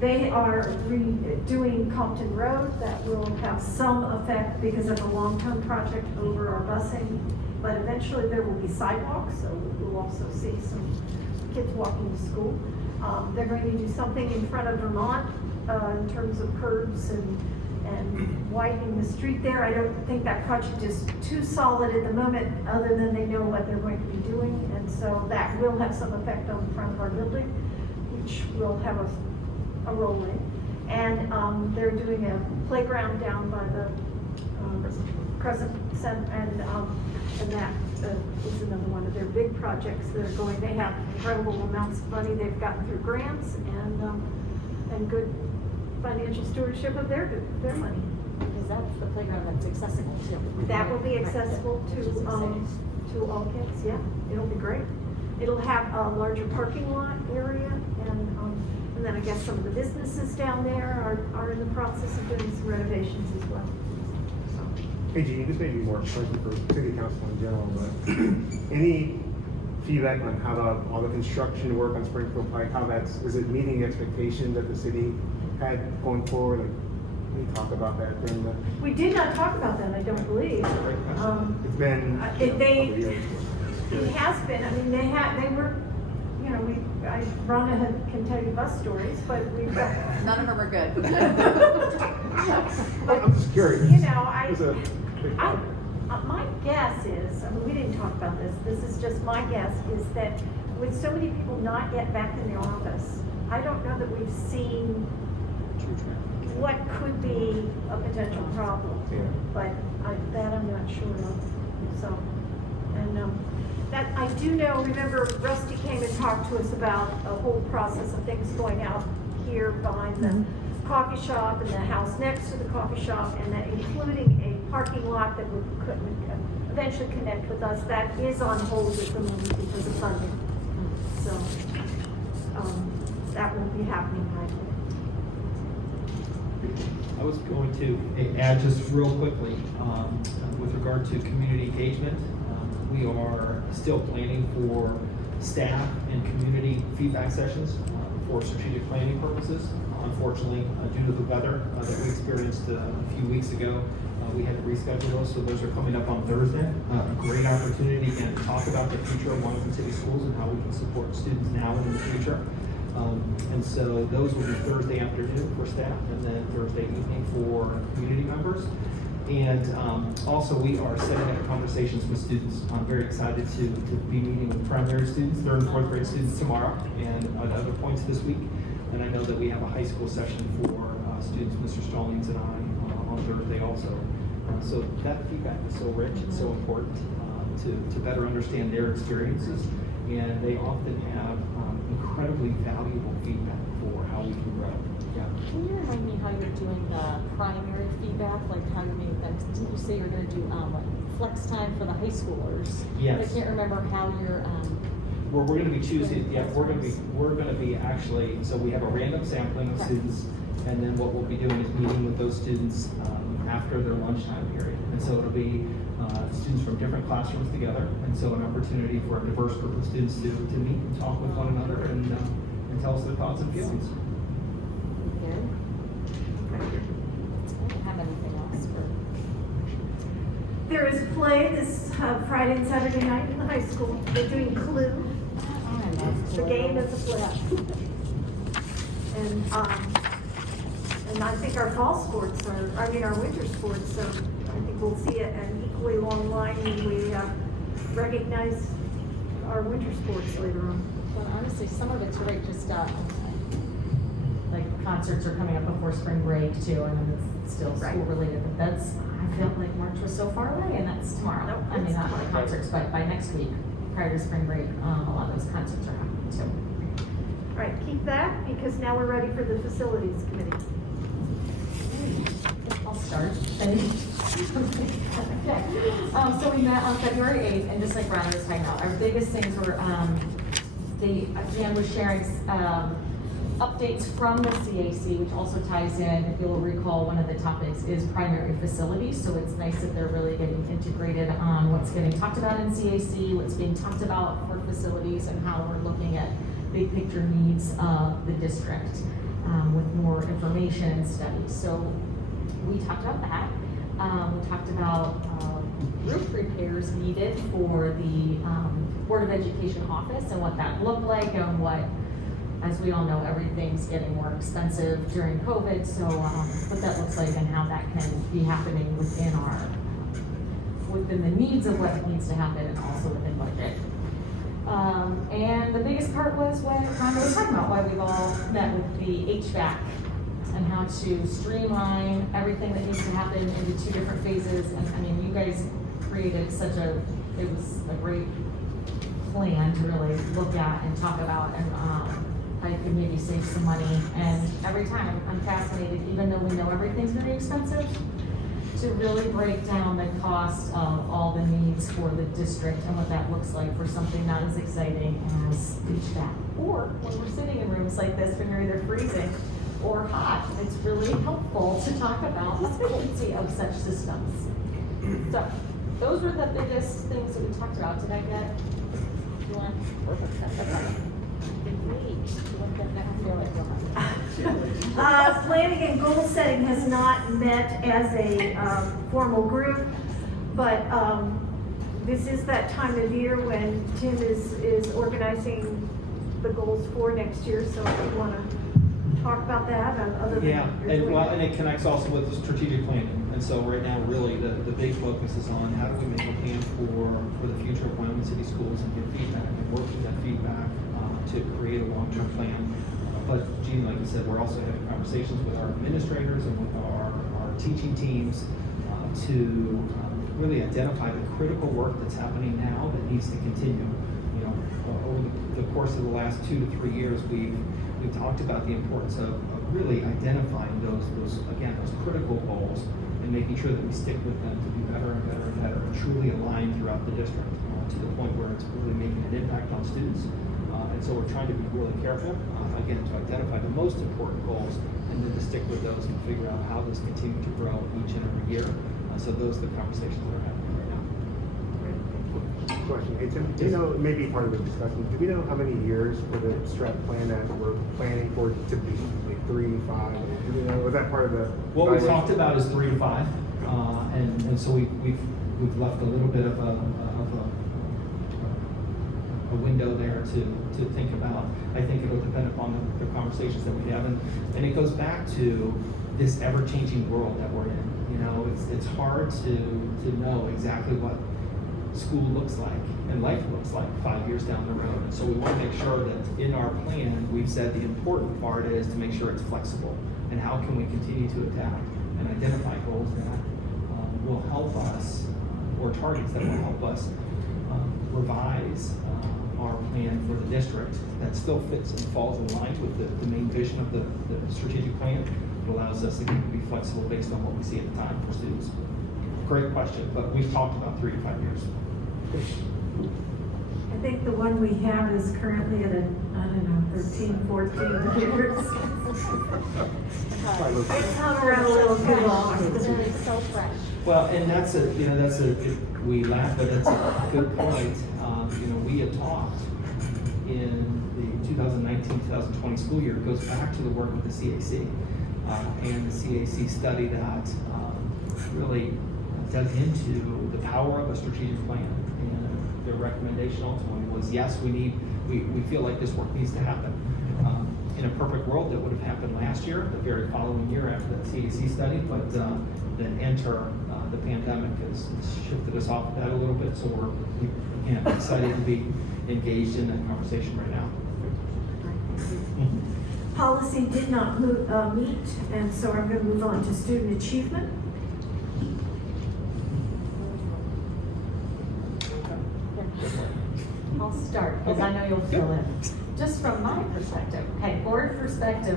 they are redoing Compton Road. That will have some effect because of a long-term project over our busing. But eventually there will be sidewalks, so we'll also see some kids walking to school. They're going to do something in front of Vermont in terms of curbs and widening the street there. I don't think that project is too solid at the moment, other than they know what they're going to be doing. And so that will have some effect on the front of our building, which will have a role in. And they're doing a playground down by the Crescent Center, and that is another one of their big projects that are going. They have incredible amounts of money they've gotten through grants and good financial stewardship of their money. Because that's the playground that's accessible to. That will be accessible to all kids. Yeah, it'll be great. It'll have a larger parking lot area, and then I guess some of the businesses down there are in the process of doing some renovations as well. Hey, Jeannie, this may be more a question for city council in general, but any feedback on how all the construction work on Springfield Pike, is it meeting the expectation that the city had going forward? Like, we talk about that during the. We did not talk about that, I don't believe. It's been. It has been. I mean, they were. Rhonda can tell you bus stories, but we've got. None of them are good. I'm just curious. My guess is, we didn't talk about this. This is just my guess, is that with so many people not yet back in the office, I don't know that we've seen what could be a potential problem. Yeah. But that I'm not sure of. So, and that I do know. Remember, Rusty came and talked to us about a whole process of things going out here behind the coffee shop and the house next to the coffee shop, and that including a parking lot that could eventually connect with us. That is on hold at the moment because of funding. So that won't be happening right I was going to add just real quickly with regard to community engagement. We are still planning for staff and community feedback sessions for strategic planning purposes. Unfortunately, due to the weather that we experienced a few weeks ago, we had to reschedule those, so those are coming up on Thursday. A great opportunity again to talk about the future of Washington City Schools and how we can support students now and in the future. And so those will be Thursday afternoon for staff, and then Thursday evening for community members. And also we are setting up conversations with students. I'm very excited to be meeting with primary students, 3rd and 4th grade students tomorrow, and at other points this week. And I know that we have a high school session for students, Mr. Stallings and I, on Thursday also. So that feedback is so rich and so important. to better understand their experiences. And they often have incredibly valuable feedback for how we can grow. Yeah. Can you remind me how you're doing the primary feedback, like how you made them? Didn't you say you're going to do like flex time for the high schoolers? Yes. I can't remember how you're. We're going to be choosing. Yeah, we're going to be actually. So we have a random sampling of students, and then what we'll be doing is meeting with those students after their lunchtime period. And so it'll be students from different classrooms together, and so an opportunity for a diverse group of students to meet and talk with one another and tell us their thoughts and feelings. I don't have anything else for. There is a play this Friday and Saturday night in the high school. They're doing Clue. Oh, I love The Clue. game is a play. And I think our fall sports our winter sports, so I think we'll see an equally long line when we recognize our winter sports later on. Well, honestly, some of it's right. Just like concerts are coming up before spring break too, and then it's still school related. But that's, I feel like March was so far away, and that's tomorrow. Nope, I mean, it's not like tomorrow. concerts, but by next week, prior to spring break, a lot of those concerts are happening too. All right, keep that, because now we're ready for the facilities committee. I'll start. Okay. So we met on February 8th, and just like Riley was talking about, our biggest things were, Jan was sharing updates from the CAC, which also ties in, if you'll recall, one of the topics is primary facilities. So it's nice that they're really getting integrated on what's getting talked about in CAC, what's being talked about for facilities, and how we're looking at big picture needs of the district with more information and studies. So we talked about that. We talked about roof repairs needed for the Board of Education office and what that looked like, and what, as we all know, everything's getting more expensive during COVID. So what that looks like and how that can be happening within the needs of what needs to happen, and also within budget. And the biggest part was what Rhonda was talking about, why we've all met with the HVAC and how to streamline everything that needs to happen into 2 different phases. And I mean, you guys created it was a great plan to really look at and talk about, and I could maybe save some money. And every time I'm fascinated, even though we know everything's very expensive, to really break down the cost of all the needs for the district and what that looks like for something not as exciting as HVAC. Or when we're sitting in rooms like this when you're either freezing or hot, it's really helpful to talk about the efficiency of such systems. So those were the biggest things that we talked about. Did I get? Do you want? Perfect. Planning and goal setting has not met as a formal group, but this is that time of year when Tim is organizing the goals for next year. So if you want to talk about that, other than and it connects also with the strategic planning. And so right now, really, the big focus is on how do we make a plan for the future of Wyoming City Schools and give feedback and work with that feedback to create a long-term plan. But Jean, like you said, we're also having conversations with our administrators and with our teaching teams to really identify the critical work that's happening now that needs to continue. You know, over the course of the last 2 to 3 years, we've talked about the importance of really identifying those critical goals and making sure that we stick with them to be better and better and better and truly aligned throughout the district to the point where it's really making an impact on students. And so we're trying to be really careful, again, to identify the most important goals and then to stick with those and figure out how those continue to grow each and every year. So those are the conversations that are happening right now. Question, hey Tim, do you know, maybe part of the discussion, do we know how many years for the Strat plan that we're planning for it to be, like 3, 5? Do we know, was that part of the? What we talked about is 3 to 5, and so we've left a little bit of a window there to think about. I think it'll depend upon the conversations that we have, and it goes back to this ever-changing world that we're in. You know, it's hard to know exactly what school looks like and life looks like 5 years down the road. And so we want to make sure that in our plan, we've said the important part is to make sure it's flexible, and how can we continue to adapt and identify goals that will help us, or targets that will help us revise our plan for the district that still fits and falls in line with the main vision of the strategic plan. It allows us again to be flexible based on what we see at the time for students. Great question, but we've talked about 3 to 5 years. I think the one we have is currently at 13, 14 years. It's hung around a little too long. It's so fresh. Well, and we laugh, but that's a good point. We had talked in the 2019-2020 school year. It goes back to the work of the CAC. And the CAC study that really dug into the power of a strategic plan. And their recommendation ultimately was, yes, we feel like this work needs to happen. In a perfect world, that would have happened last year, the very following year after that CAC study, but then enter the pandemic has shifted us off that a little bit, so we're again excited to be engaged in that conversation right now. Policy did not meet, and so I'm going to move on to student achievement. I'll start, because I know you'll fill in. Just from my perspective, okay, board perspective,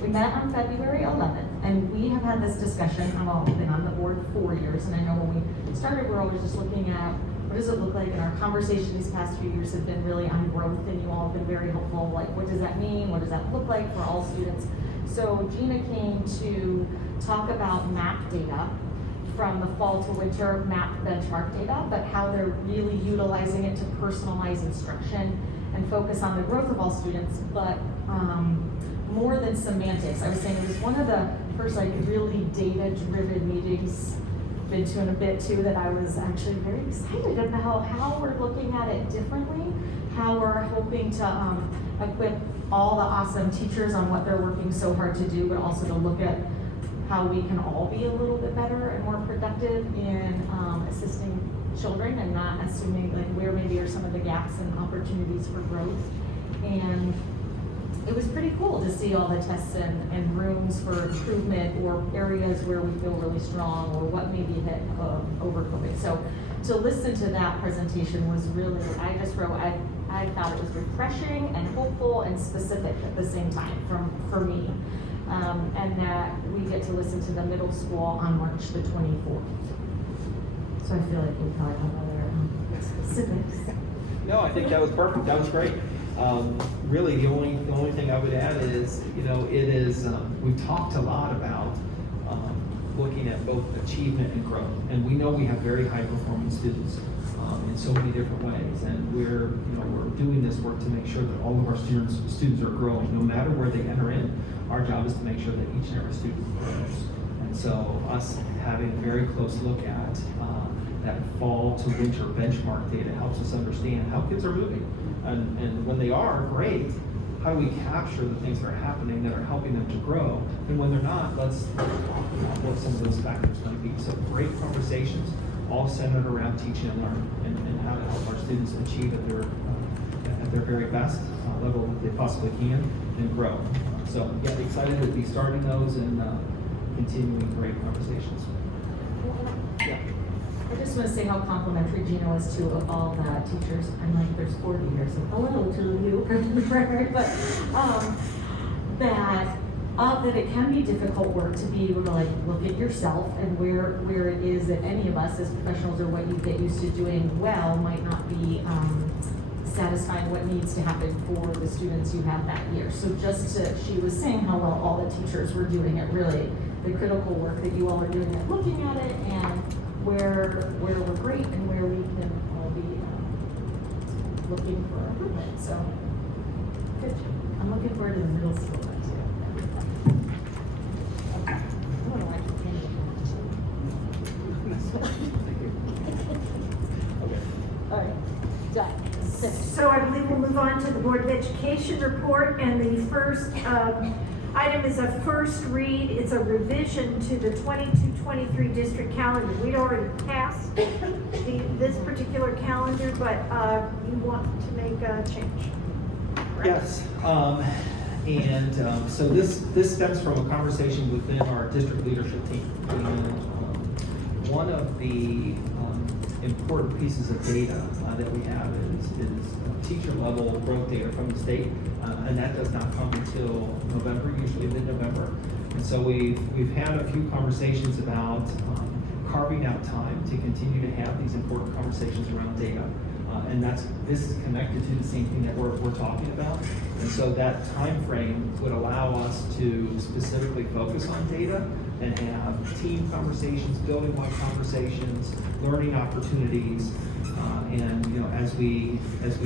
we met on February 11th, and we have had this discussion. I've been on the board 4 years, and I know when we started, we're always just looking at what does it look like, and our conversation these past few years have been really on growth, and you all have been very helpful, like what does that mean, what does that look like for all students. So Gina came to talk about map data from the fall to winter map benchmark data, but how they're really utilizing it to personalize instruction and focus on the growth of all students, but more than semantics. I was saying it was one of the first really data-driven meetings been to in a bit too, that I was actually very excited about how we're looking at it differently, how we're hoping to equip all the awesome teachers on what they're working so hard to do, but also to look at how we can all be a little bit better and more productive in assisting children and not assuming where maybe are some of the gaps and opportunities for growth. And it was pretty cool to see all the tests and rooms for improvement, or areas where we feel really strong, or what maybe hit over COVID. So to listen to that presentation was really, I just wrote, I thought it was refreshing and hopeful and specific at the same time for me. And that we get to listen to the middle school on March the 24th. So I feel like we probably have other specifics. No, I think that was perfect. That was great. Really, the only thing I would add is, it is, we've talked a lot about looking at both achievement and growth. And we know we have very high performing students in so many different ways. And we're doing this work to make sure that all of our students are growing. No matter where they enter in, our job is to make sure that each and every student grows. And so us having a very close look at that fall to winter benchmark data helps us understand how kids are moving. And when they are, great. How do we capture the things that are happening that are helping them to grow? And when they're not, let's talk about what some of those factors might be. So great conversations, all centered around teaching and learning, and how to help our students achieve at their very best level that they possibly can and grow. So yeah, excited to be starting those and continuing great conversations. Yeah. I just want to say how complimentary Gina was to all the teachers. I'm like, there's 40 years, so hello to you, but that it can be difficult work to be able to look at yourself and where it is that any of us as professionals, or what you get used to doing well, might not be satisfying what needs to happen for the students you have that year. So she was saying how well all the teachers were doing it, really, the critical work that you all are doing at looking at it, and where we're great and where we can all be looking for improvement. So good. I'm looking forward to the middle school next year. All right, done. So I believe we'll move on to the Board of Education report, and the first item is a first read. It's a revision to the 22-23 district calendar. We'd already passed this particular calendar, but you want to make a change. Right? Yes, so this stems from a conversation within our district leadership team. And one of the important pieces of data that we have is teacher level growth data from the state, and that does not come until November, usually mid-November. And so we've had a few conversations about carving out time to continue to have these important conversations around data. And this is connected to the same thing that we're talking about. And so that time frame would allow us to specifically focus on data and have team conversations, building wide conversations, learning opportunities. And as we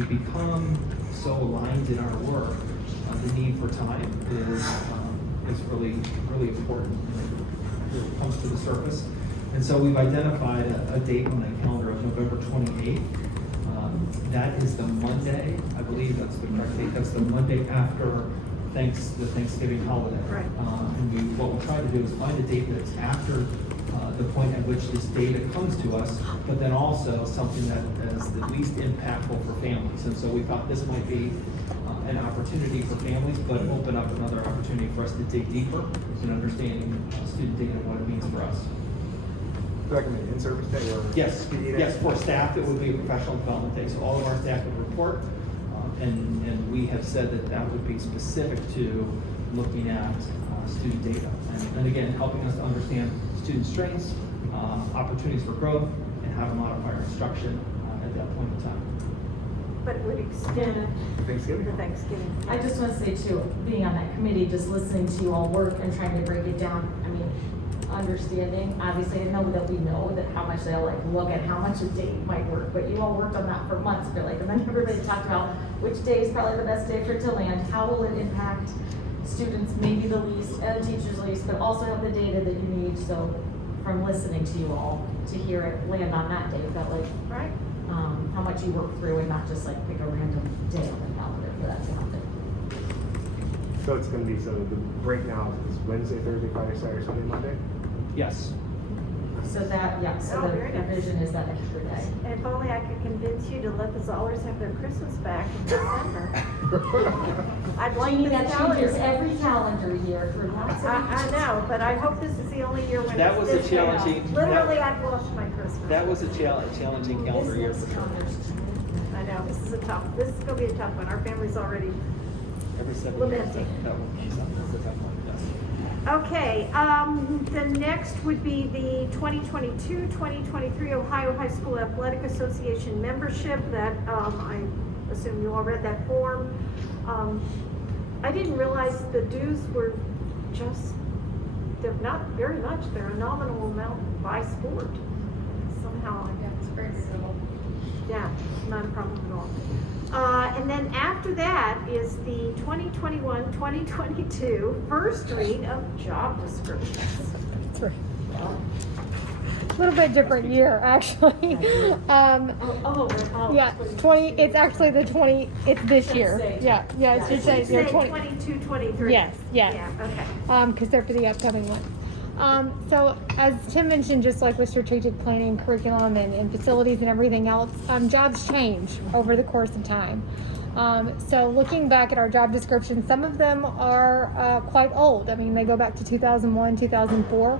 become so aligned in our work, the need for time is really important when it comes to the surface. And so we've identified a date on the calendar of November 28th. That is the Monday, I believe that's the correct date, that's the Monday after the Thanksgiving holiday. Right. And what we try to do is find a date that's after the point at which this data comes to us, but then also something that is the least impactful for families. And so we thought this might be an opportunity for families, but open up another opportunity for us to dig deeper in understanding student data and what it means for us. Recommend in-service day or? Yes, PD day? yes, for staff, it would be a professional development day, so all of our staff would report, and we have said that would be specific to looking at student data, and again, helping us to understand student strengths, opportunities for growth, and how to modify our instruction at that point in time. But it would extend Thanksgiving. to Thanksgiving. I just want to say too, being on that committee, just listening to you all work and trying to break it down, I mean, understanding, obviously, I know that we know that how much they'll look at how much a date might work, but you all worked on that for months, I feel like, and then everybody talked about which day is probably the best day for it to land, how will it impact students maybe the least, and teachers least, but also have the data that you need, so from listening to you all, to hear it land on that day, felt like, right, how much you work through and not just pick a random day on the calendar for that to happen. So it's gonna be, the break now is Wednesday, Thursday, Friday, Saturday, Sunday, Monday? Yes. So that, yeah, so Oh, the very nice. vision is that extra day. And if only I could convince you to let the Zollers have their Christmas back in December. I'd like Jeannie, this that calendar. changes every calendar year for lots of I know, but I hope this is the only year when That it's was a this bad. challenging- Literally, I've lost my Christmas. That was a challenging calendar year for sure. I know, this is gonna be a tough one. Our family's already Every 7 years, lamenting. that was a tough one, yes. Okay, the next would be the 2022-2023 Ohio High School Athletic Association membership that, I assume you all read that form. I didn't realize the dues were they're not very much, they're a nominal amount by sport. Somehow, It's very reasonable. yeah, not a problem at all. And then after that is the 2021-2022 first read of job descriptions. That's right. A little bit different year, actually. Yeah, 20, it's actually the 20, it's this year. Yeah, it should say, Say 20. 22-23. Yes. Yeah, okay. Because they're for the upcoming one. So as Tim mentioned, just like with strategic planning, curriculum, and facilities and everything else, jobs change over the course of time. So looking back at our job descriptions, some of them are quite old. I mean, they go back to 2001, 2004.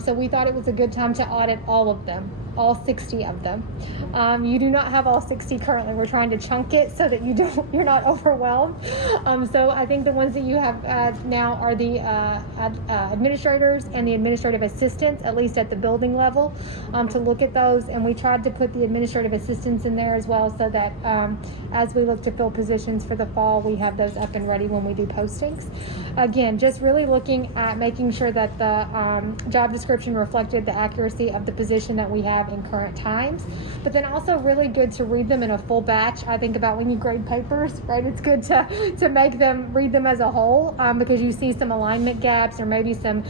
So we thought it was a good time to audit all of them, all 60 of them. You do not have all 60 currently. We're trying to chunk it so that you're not overwhelmed. So I think the ones that you have now are the administrators and the administrative assistants, at least at the building level, to look at those. And we tried to put the administrative assistants in there as well, so that as we look to fill positions for the fall, we have those up and ready when we do postings. Again, just really looking at making sure that the job description reflected the accuracy of the position that we have in current times, but then also really good to read them in a full batch. I think about when you grade papers, right? It's good to make them, read them as a whole, because you see some alignment gaps or maybe some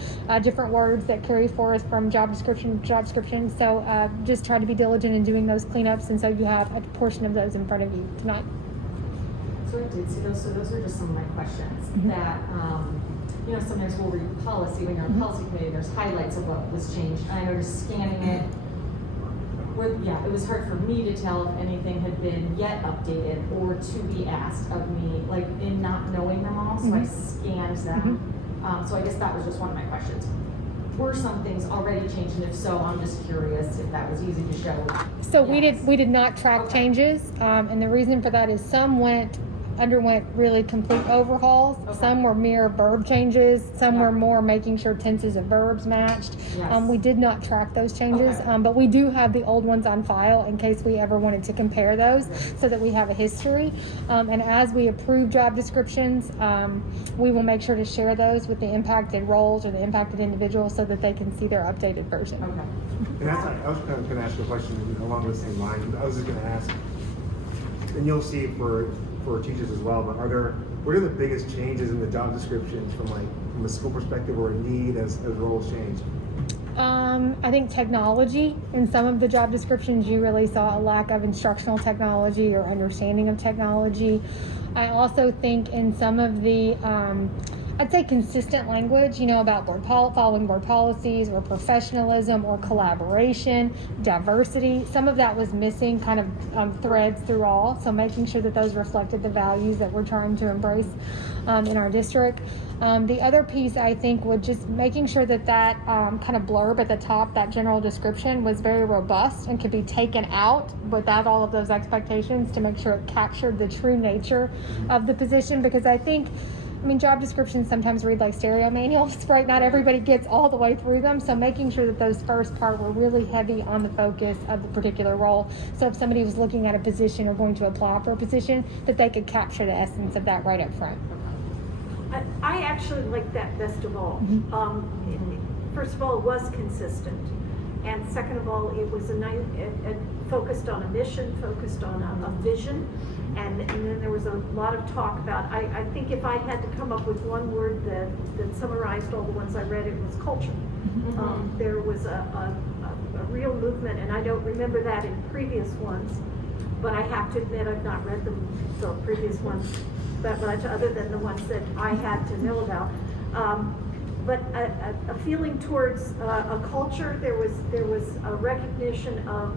different words that carry forth from job description to job description. So just try to be diligent in doing those cleanups, and so you have a portion of those in front of you tonight. So I did see those. So those are just some of my questions that, sometimes we'll read policy when you're on policy committee, there's highlights of what was changed. And I know just scanning it, it was hard for me to tell if anything had been yet updated or to be asked of me, like in not knowing them all. So I scanned them. So I guess that was just one of my questions. were some things already changed, and if so, I'm just curious if that was easy to show. So we did not track changes, and the reason for that is some underwent really complete overhauls. Some were mere verb changes. Some were more making sure tenses of verbs matched. Yes. We did not track those changes, but we do have the old ones on file in case we ever wanted to compare those, so that we have a history. And as we approve job descriptions, we will make sure to share those with the impacted roles or the impacted individuals so that they can see their updated version. And that's, I was kind of going to ask you a question along the same line. I was just going to ask, and you'll see for teachers as well, but what are the biggest changes in the job descriptions from a school perspective or a need as roles change? I think technology. In some of the job descriptions, you really saw a lack of instructional technology or understanding of technology. I also think in some of the, I'd say consistent language, about following board policies or professionalism or collaboration, diversity. Some of that was missing kind of threads through all. So making sure that those reflected the values that we're trying to embrace in our district. The other piece, I think, would just making sure that kind of blurb at the top, that general description, was very robust and could be taken out without all of those expectations to make sure it captured the true nature of the position. Because I think, job descriptions sometimes read like stereo manuals, right? Not everybody gets all the way through them. So making sure that those first part were really heavy on the focus of the particular role. So if somebody was looking at a position or going to apply for a position, that they could capture the essence of that right up front. I actually like that best of all. First of all, it was consistent. And second of all, it was it focused on a mission, focused on a vision. And then there was a lot of talk about, I think if I had to come up with one word that summarized all the ones I read, it was culture. There was a real movement, and I don't remember that in previous ones, but I have to admit I've not read the previous ones that much, other than the ones that I had to know about. But a feeling towards a culture. There was a recognition of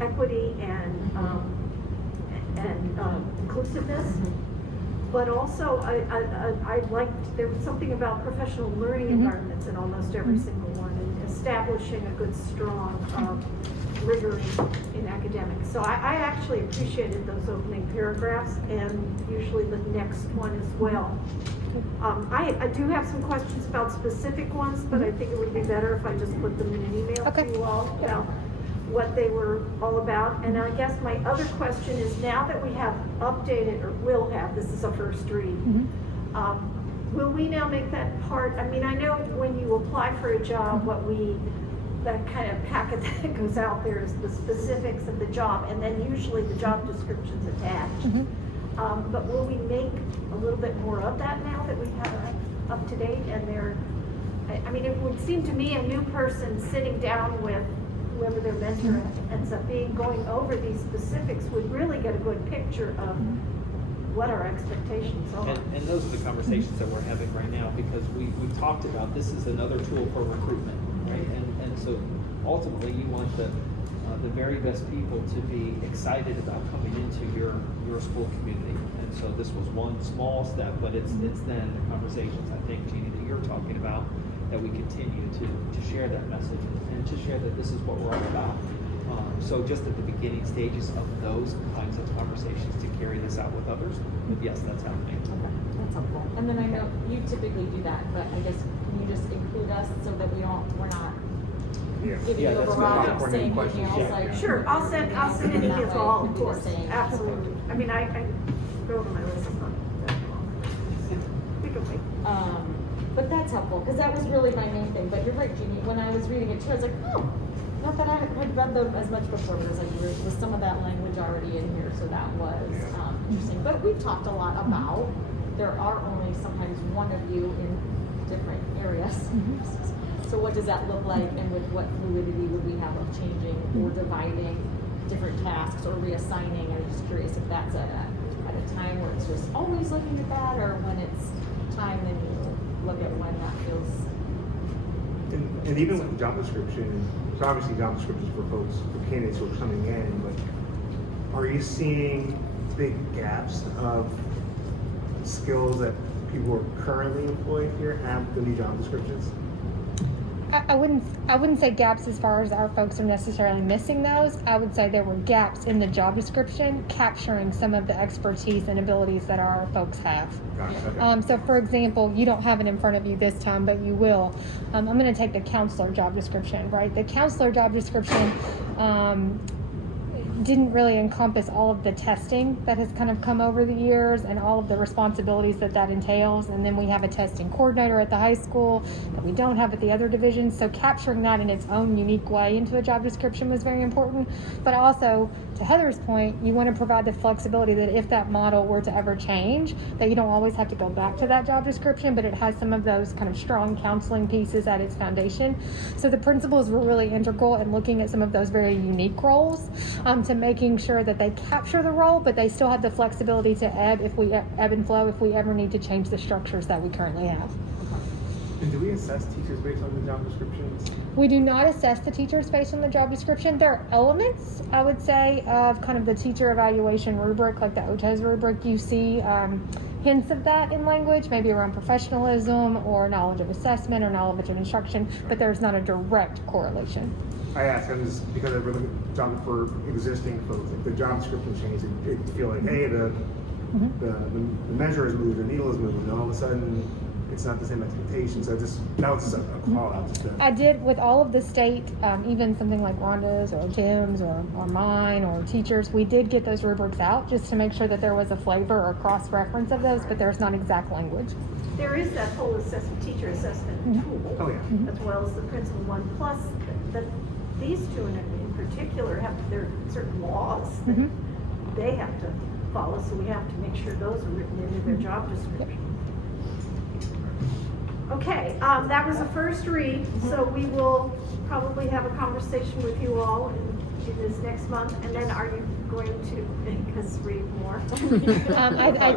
equity and inclusiveness, but also I liked, there was something about professional learning environments in almost every single one, and establishing a good, strong rigor in academics. So I actually appreciated those opening paragraphs, and usually the next one as well. I do have some questions about specific ones, but I think it would be better if I just put them in an email to you all about what they were all about. And I guess my other question is, now that we have updated, or will have, this is a first read, will we now make that part? I know when you apply for a job, that kind of packet that goes out there is the specifics of the job, and then usually the job description's attached. But will we make a little bit more of that now that we have it up to date? And it would seem to me a new person sitting down with whoever their mentor ends up being, going over these specifics, would really get a good picture of what our expectations are. And those are the conversations that we're having right now, because we've talked about this is another tool for recruitment, right? And so ultimately you want the very best people to be excited about coming into your school community. And so this was one small step, but it's then the conversations, I think, Jeannie, that you're talking about, that we continue to share that message and to share that this is what we're all about. So just at the beginning stages of those kinds of conversations to carry this out with others, but yes, that's happening. Okay, that's helpful. And then I know you typically do that, but I guess can you just include us so that we're not giving you a variety of saying anything else? Like, sure, I'll send an email to all, of course. Absolutely. I go over my list. It's not that long. We can wait. But that's helpful, because that was really my main thing. But you're right, Jeannie. When I was reading it too, I was like, oh, not that I had read them as much before, but it was like with some of that language already in here, so that was interesting. But we've talked a lot about there are only sometimes one of you in different areas. So what does that look like, and with what fluidity would we have of changing or dividing different tasks or reassigning? I'm just curious if that's at a time where it's just always looking at that, or when it's time then you look at when that feels. And even with the job description, so obviously job descriptions for folks, for candidates who are coming in, but are you seeing big gaps of skills that people who are currently employed here have the new job descriptions? I wouldn't say gaps as far as our folks are necessarily missing those. I would say there were gaps in the job description capturing some of the expertise and abilities that our folks have. So for example, you don't have it in front of you this time, but you will. I'm going to take the counselor job description, right? The counselor job description didn't really encompass all of the testing that has kind of come over the years and all of the responsibilities that entails. And then we have a testing coordinator at the high school that we don't have at the other divisions. So capturing that in its own unique way into a job description was very important. But also, to Heather's point, you want to provide the flexibility that if that model were to ever change, that you don't always have to go back to that job description, but it has some of those kind of strong counseling pieces at its foundation. So the principals were really integral in looking at some of those very unique roles, to making sure that they capture the role, but they still have the flexibility to ebb and flow if we ever need to change the structures that we currently have. And do we assess teachers based on the job descriptions? We do not assess the teachers based on the job description. There are elements, I would say, of kind of the teacher evaluation rubric, like the OTES rubric. You see hints of that in language, maybe around professionalism or knowledge of assessment or knowledge of instruction, but there's not a direct correlation. I ask just because I've been job for existing folks. If the job description changes, it feel like, hey, the measure has moved, the needle has moved, and all of a sudden it's not the same expectation. So that was a call out. I did with all of the state, even something like Rhonda's or Tim's or mine or teachers, we did get those rubrics out just to make sure that there was a flavor or cross-reference of those, but there's not exact language. There is that whole teacher assessment tool, as well as the principal one, plus that these two in particular have their certain laws that they have to follow, so we have to make sure those are written into their job description. Okay, that was a first read, so we will probably have a conversation with you all in this next month, and then are you going to make us read more? I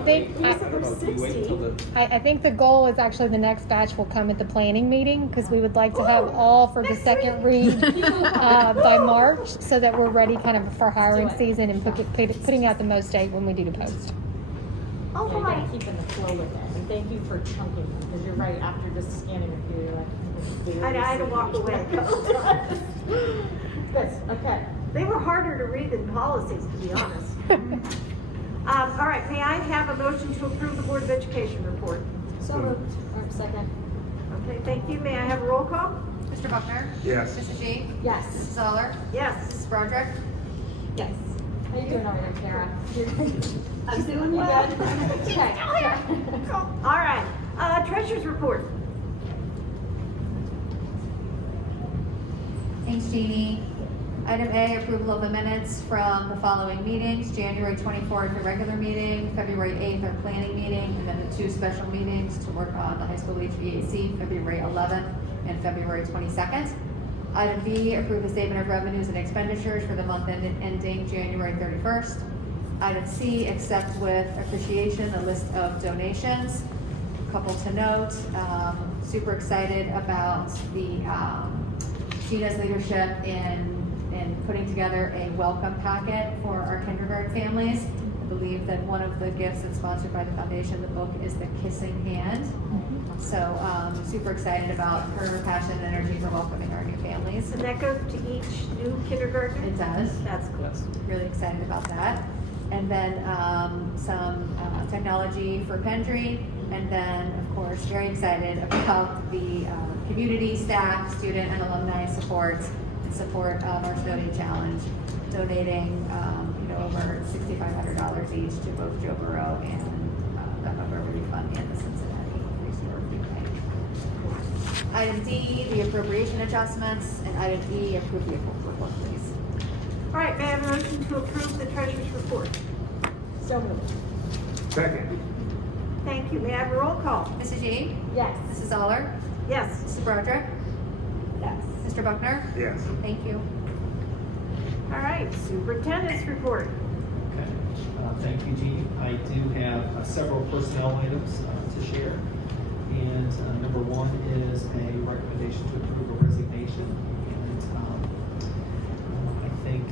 think the goal is actually the next batch will come at the planning meeting, because we would like to have all for the second read by March, so that we're ready kind of for hiring season and putting out the most date when we do the post. Oh, yeah, you gotta keep in the flow with it, and thank you for chunking them, because you're right, after just scanning a few, you're like, I had to walk away. Good, okay. They were harder to read than policies, to be honest. All right, may I have a motion to approve the Board of Education report? So moved. Or second. Okay, thank you. May I have a roll call? Mr. Buckner? Yes. Mrs. G? Yes. Mrs. Zoller? Yes. Mrs. Broderick? Yes. How you doing over there, Kara? I'm doing well. Okay. All right, treasurer's report. Thanks, Jeannie. Item A, approval of the minutes from the following meetings: January 24th, the regular meeting, February 8th, our planning meeting, and then the two special meetings to work on the high school HVAC, February 11th and February 22nd. Item B, approve the statement of revenues and expenditures for the month ending January 31st. Item C, accept with appreciation the list of donations. A couple to note, super excited about the Gina's leadership in putting together a welcome packet for our kindergarten families. I believe that one of the gifts that's sponsored by the foundation, the book, is the Kissing Hand. So super excited about her passion and energy for welcoming our new families. And that goes to each new kindergarten? It does. That's cool. Really excited about that. And then some technology for Pendry. And then, of course, very excited about the community, staff, student, and alumni support of our Snow Day Challenge, donating over $6,500 each to both Joe Burrow and the Beverly Fund and the Cincinnati Resort. Item D, the appropriation adjustments, and item E, approve the report, please. All right, may I have a motion to approve the treasurer's report? So moved. Second. Thank you. May I have a roll call? Mrs. G? Yes. Mrs. Zoller? Yes. Mrs. Broderick? Yes. Mr. Buckner? Yes. Thank you. All right, superintendent's report. Okay, thank you, Jeannie. I do have several personnel items to share. And number one is a recommendation to approve a resignation. And I think,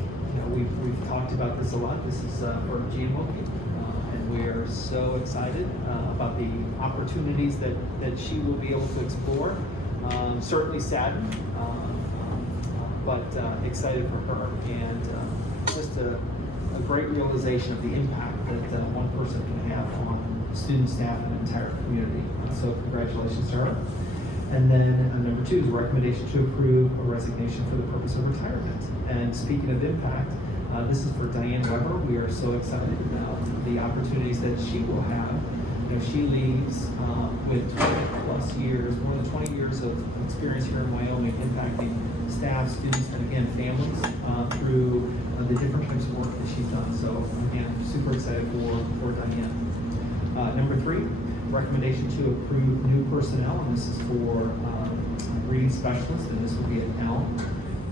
we've talked about this a lot. This is for Jean Wilkie. And we are so excited about the opportunities that she will be able to explore Certainly saddened, but excited for her, and just a great realization of the impact that one person can have on students, staff, and the entire community. So congratulations to her. And then number 2 is a recommendation to approve a resignation for the purpose of retirement. And speaking of impact, this is for Diane Weber. We are so excited about the opportunities that she will have. You know, she leaves with 20+ years, more than 20 years of experience here in Wyoming, impacting staff, students, and again, families through the different types of work that she's done. So again, super excited for Diane. Number 3, recommendation to approve new personnel, and this is for reading specialists, and this will be at L.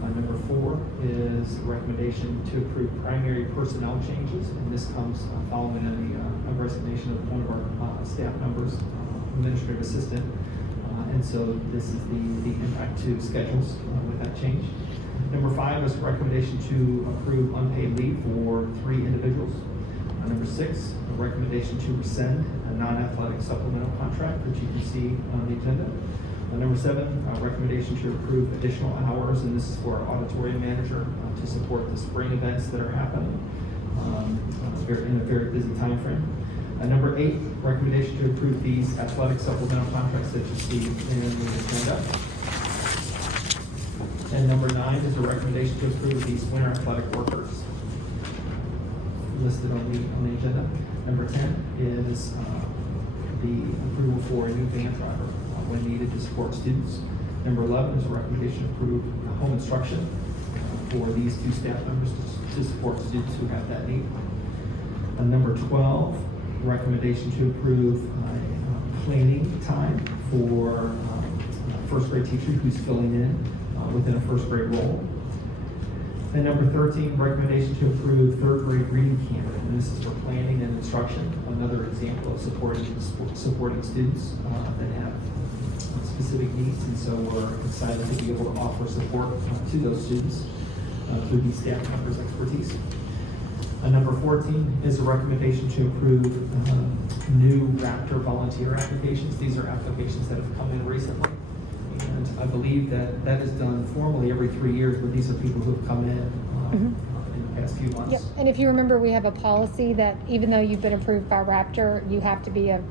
Number 4 is a recommendation to approve primary personnel changes, and this comes following a resignation of one of our staff members, administrative assistant, and so this is the impact to schedules with that change. Number 5 is a recommendation to approve unpaid leave for 3 individuals. Number 6, a recommendation to rescind a non-athletic supplemental contract, which you can see on the agenda. Number 7, a recommendation to approve additional hours, and this is for our auditorium manager to support the spring events that are happening in a very busy time frame. Number 8, recommendation to approve these athletic supplemental contracts that you see in the agenda. And number 9 is a recommendation to approve these winter athletic workers listed on the agenda. Number 10 is the approval for a new van driver when needed to support students. Number 11 is a recommendation to approve home instruction for these 2 staff members to support students who have that need. Number 12, recommendation to approve planning time for a first grade teacher who's filling in within a first grade role. And number 13, recommendation to approve 3rd grade reading camp, and this is for planning and instruction, another example of supporting students that have specific needs, and so we're excited to be able to offer support to those students through these staff members' expertise. Number 14 is a recommendation to approve new Raptor volunteer applications. These are applications that have come in recently. And I believe that is done formally every 3 years, but these are people who have come in the past few months. Yep. And if you remember, we have a policy that even though you've been approved by Raptor, we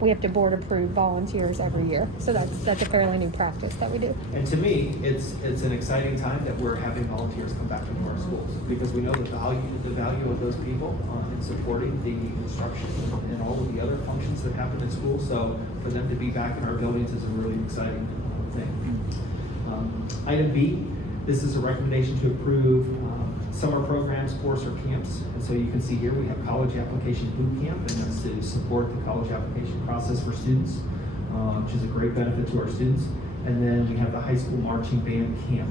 have to board approve volunteers every year. So that's a fairly new practice that we do. And to me, it's an exciting time that we're having volunteers come back into our schools, because we know the value of those people in supporting the instruction and all of the other functions that happen in school. So for them to be back in our buildings is a really exciting thing. Item B, this is a recommendation to approve summer programs, course, or camps. And so you can see here we have college application boot camp, and that's to support the college application process for students, which is a great benefit to our students. And then we have the high school marching band camp.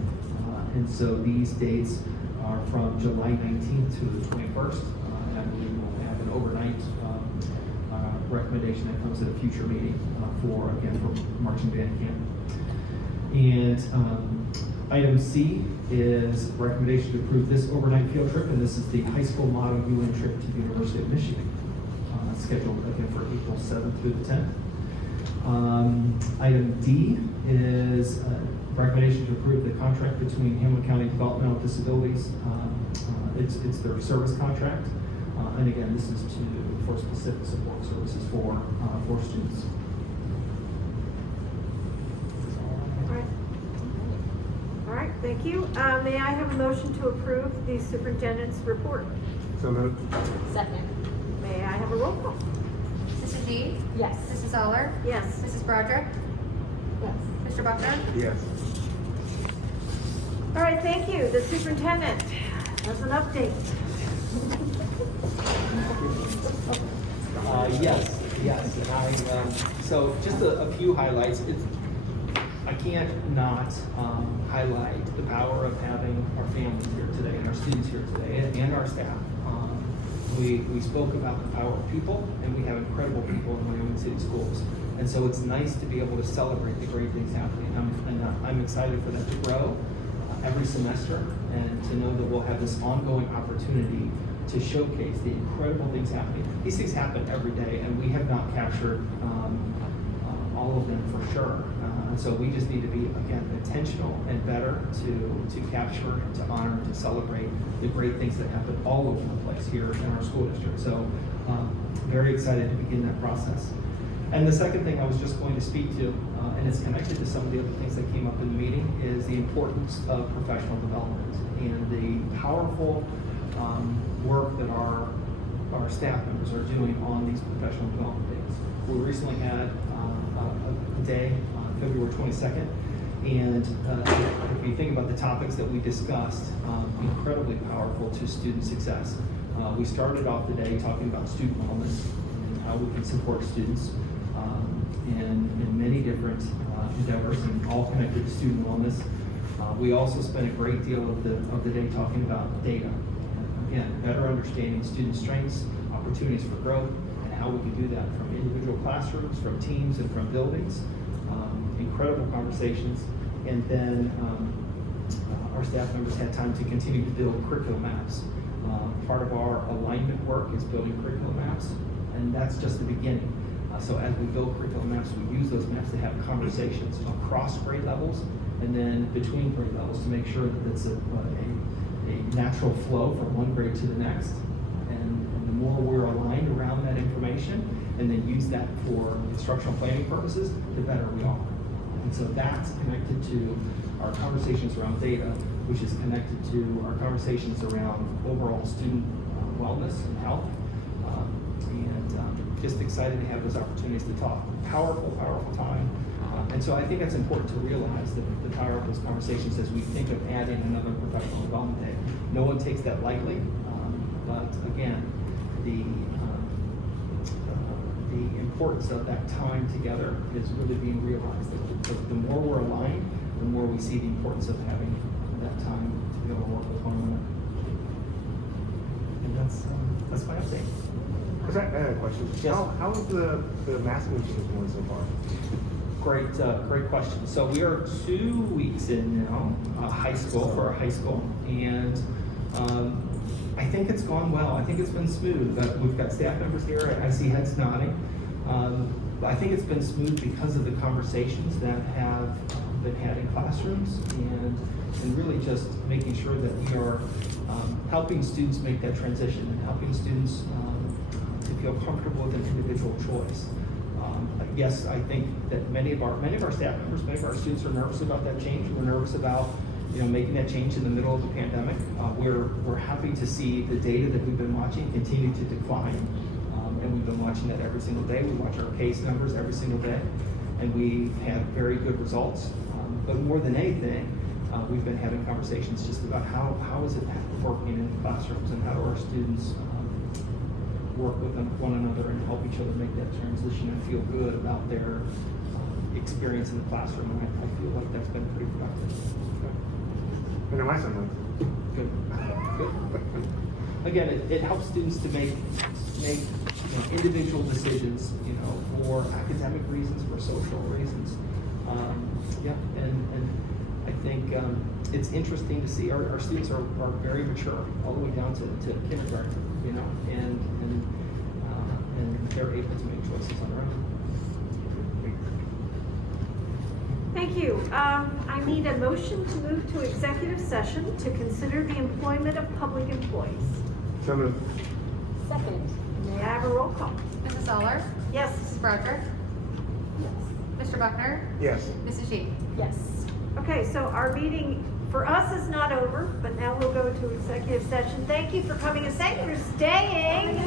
And so these dates are from July 19th to the 21st. And I believe we'll have an overnight recommendation that comes at a future meeting for marching band camp. And item C is recommendation to approve this overnight field trip, and this is the high school model UN trip to the University of Michigan, scheduled again for April 7th through the 10th. Item D is recommendation to approve the contract between Hamilton County Developmental Disabilities. It's their service contract, and again, this is for specific support services for students. All right, thank you. May I have a motion to approve the superintendent's report? So moved. Second. May I have a roll call? Mrs. G? Yes. Mrs. Aller? Yes. Mrs. Broderick? Yes. Mr. Buckner? Yes. All right, thank you. The superintendent has an update. Yes, and so just a few highlights. I can't not highlight the power of having our families here today and our students here today and our staff. We spoke about the power of people, and we have incredible people in Wyoming City Schools. And so it's nice to be able to celebrate the great things happening. I'm excited for that to grow every semester, and to know that we'll have this ongoing opportunity to showcase the incredible things happening. These things happen every day, and we have not captured all of them for sure. And so we just need to be, again, intentional and better to capture, to honor, to celebrate the great things that happen all over the place here in our school district. So very excited to begin that process. And the second thing I was just going to speak to, and it's connected to some of the other things that came up in the meeting, is the importance of professional development and the powerful work that our staff members are doing on these professional development days. We recently had a day on February 22nd, and if you think about the topics that we discussed, incredibly powerful to student success. We started off the day talking about student wellness and how we can support students in many different endeavors, and all connected to student wellness. We also spent a great deal of the day talking about data. Again, better understanding student strengths, opportunities for growth, and how we can do that from individual classrooms, from teams, and from buildings. Incredible conversations. And then our staff members had time to continue to build curricular maps. Part of our alignment work is building curricular maps, and that's just the beginning. So as we build curriculum maps, we use those maps to have conversations across grade levels and then between grade levels to make sure that it's a natural flow from one grade to the next. And the more we're aligned around that information and then use that for instructional planning purposes, the better we are. And so that's connected to our conversations around data, which is connected to our conversations around overall student wellness and health. Just excited to have those opportunities to talk. Powerful, powerful time. And so I think it's important to realize the power of those conversations as we think of adding another professional development day. No one takes that lightly, but again, the importance of that time together is really being realized. The more we're aligned, the more we see the importance of having that time to be able to work with one another. And that's my update. I had a question. Yes. How is the math machine going so far? Great question. So we are 2 weeks in now, for our high school, and I think it's gone well. I think it's been smooth. We've got staff members here. I see heads nodding. But I think it's been smooth because of the conversations that have been had in classrooms, and really just making sure that we are helping students make that transition and helping students to feel comfortable with an individual choice. Yes, I think that many of our staff members, many of our students are nervous about that change. We're nervous about making that change in the middle of the pandemic. We're happy to see the data that we've been watching continue to decline, and we've been watching that every single day. We watch our case numbers every single day, and we've had very good results. But more than anything, we've been having conversations just about how is it working in classrooms, and how do our students work with one another and help each other make that transition and feel good about their experience in the classroom. And I feel like that's been pretty productive. And my son likes it. Good. Again, it helps students to make individual decisions, for academic reasons, for social reasons. And I think it's interesting to see our students are very mature, all the way down to kindergarten, and they're able to make choices on their own. Thank you. I need a motion to move to executive session to consider the employment of public employees. So moved. Second. May I have a roll call? Mrs. Solar? Yes. Mrs. Broderick? Yes. Mr. Buckner? Yes. Mrs. Sheep? Yes. Okay, so our meeting for us is not over, but now we'll go to executive session. Thank you for coming and thank you for staying.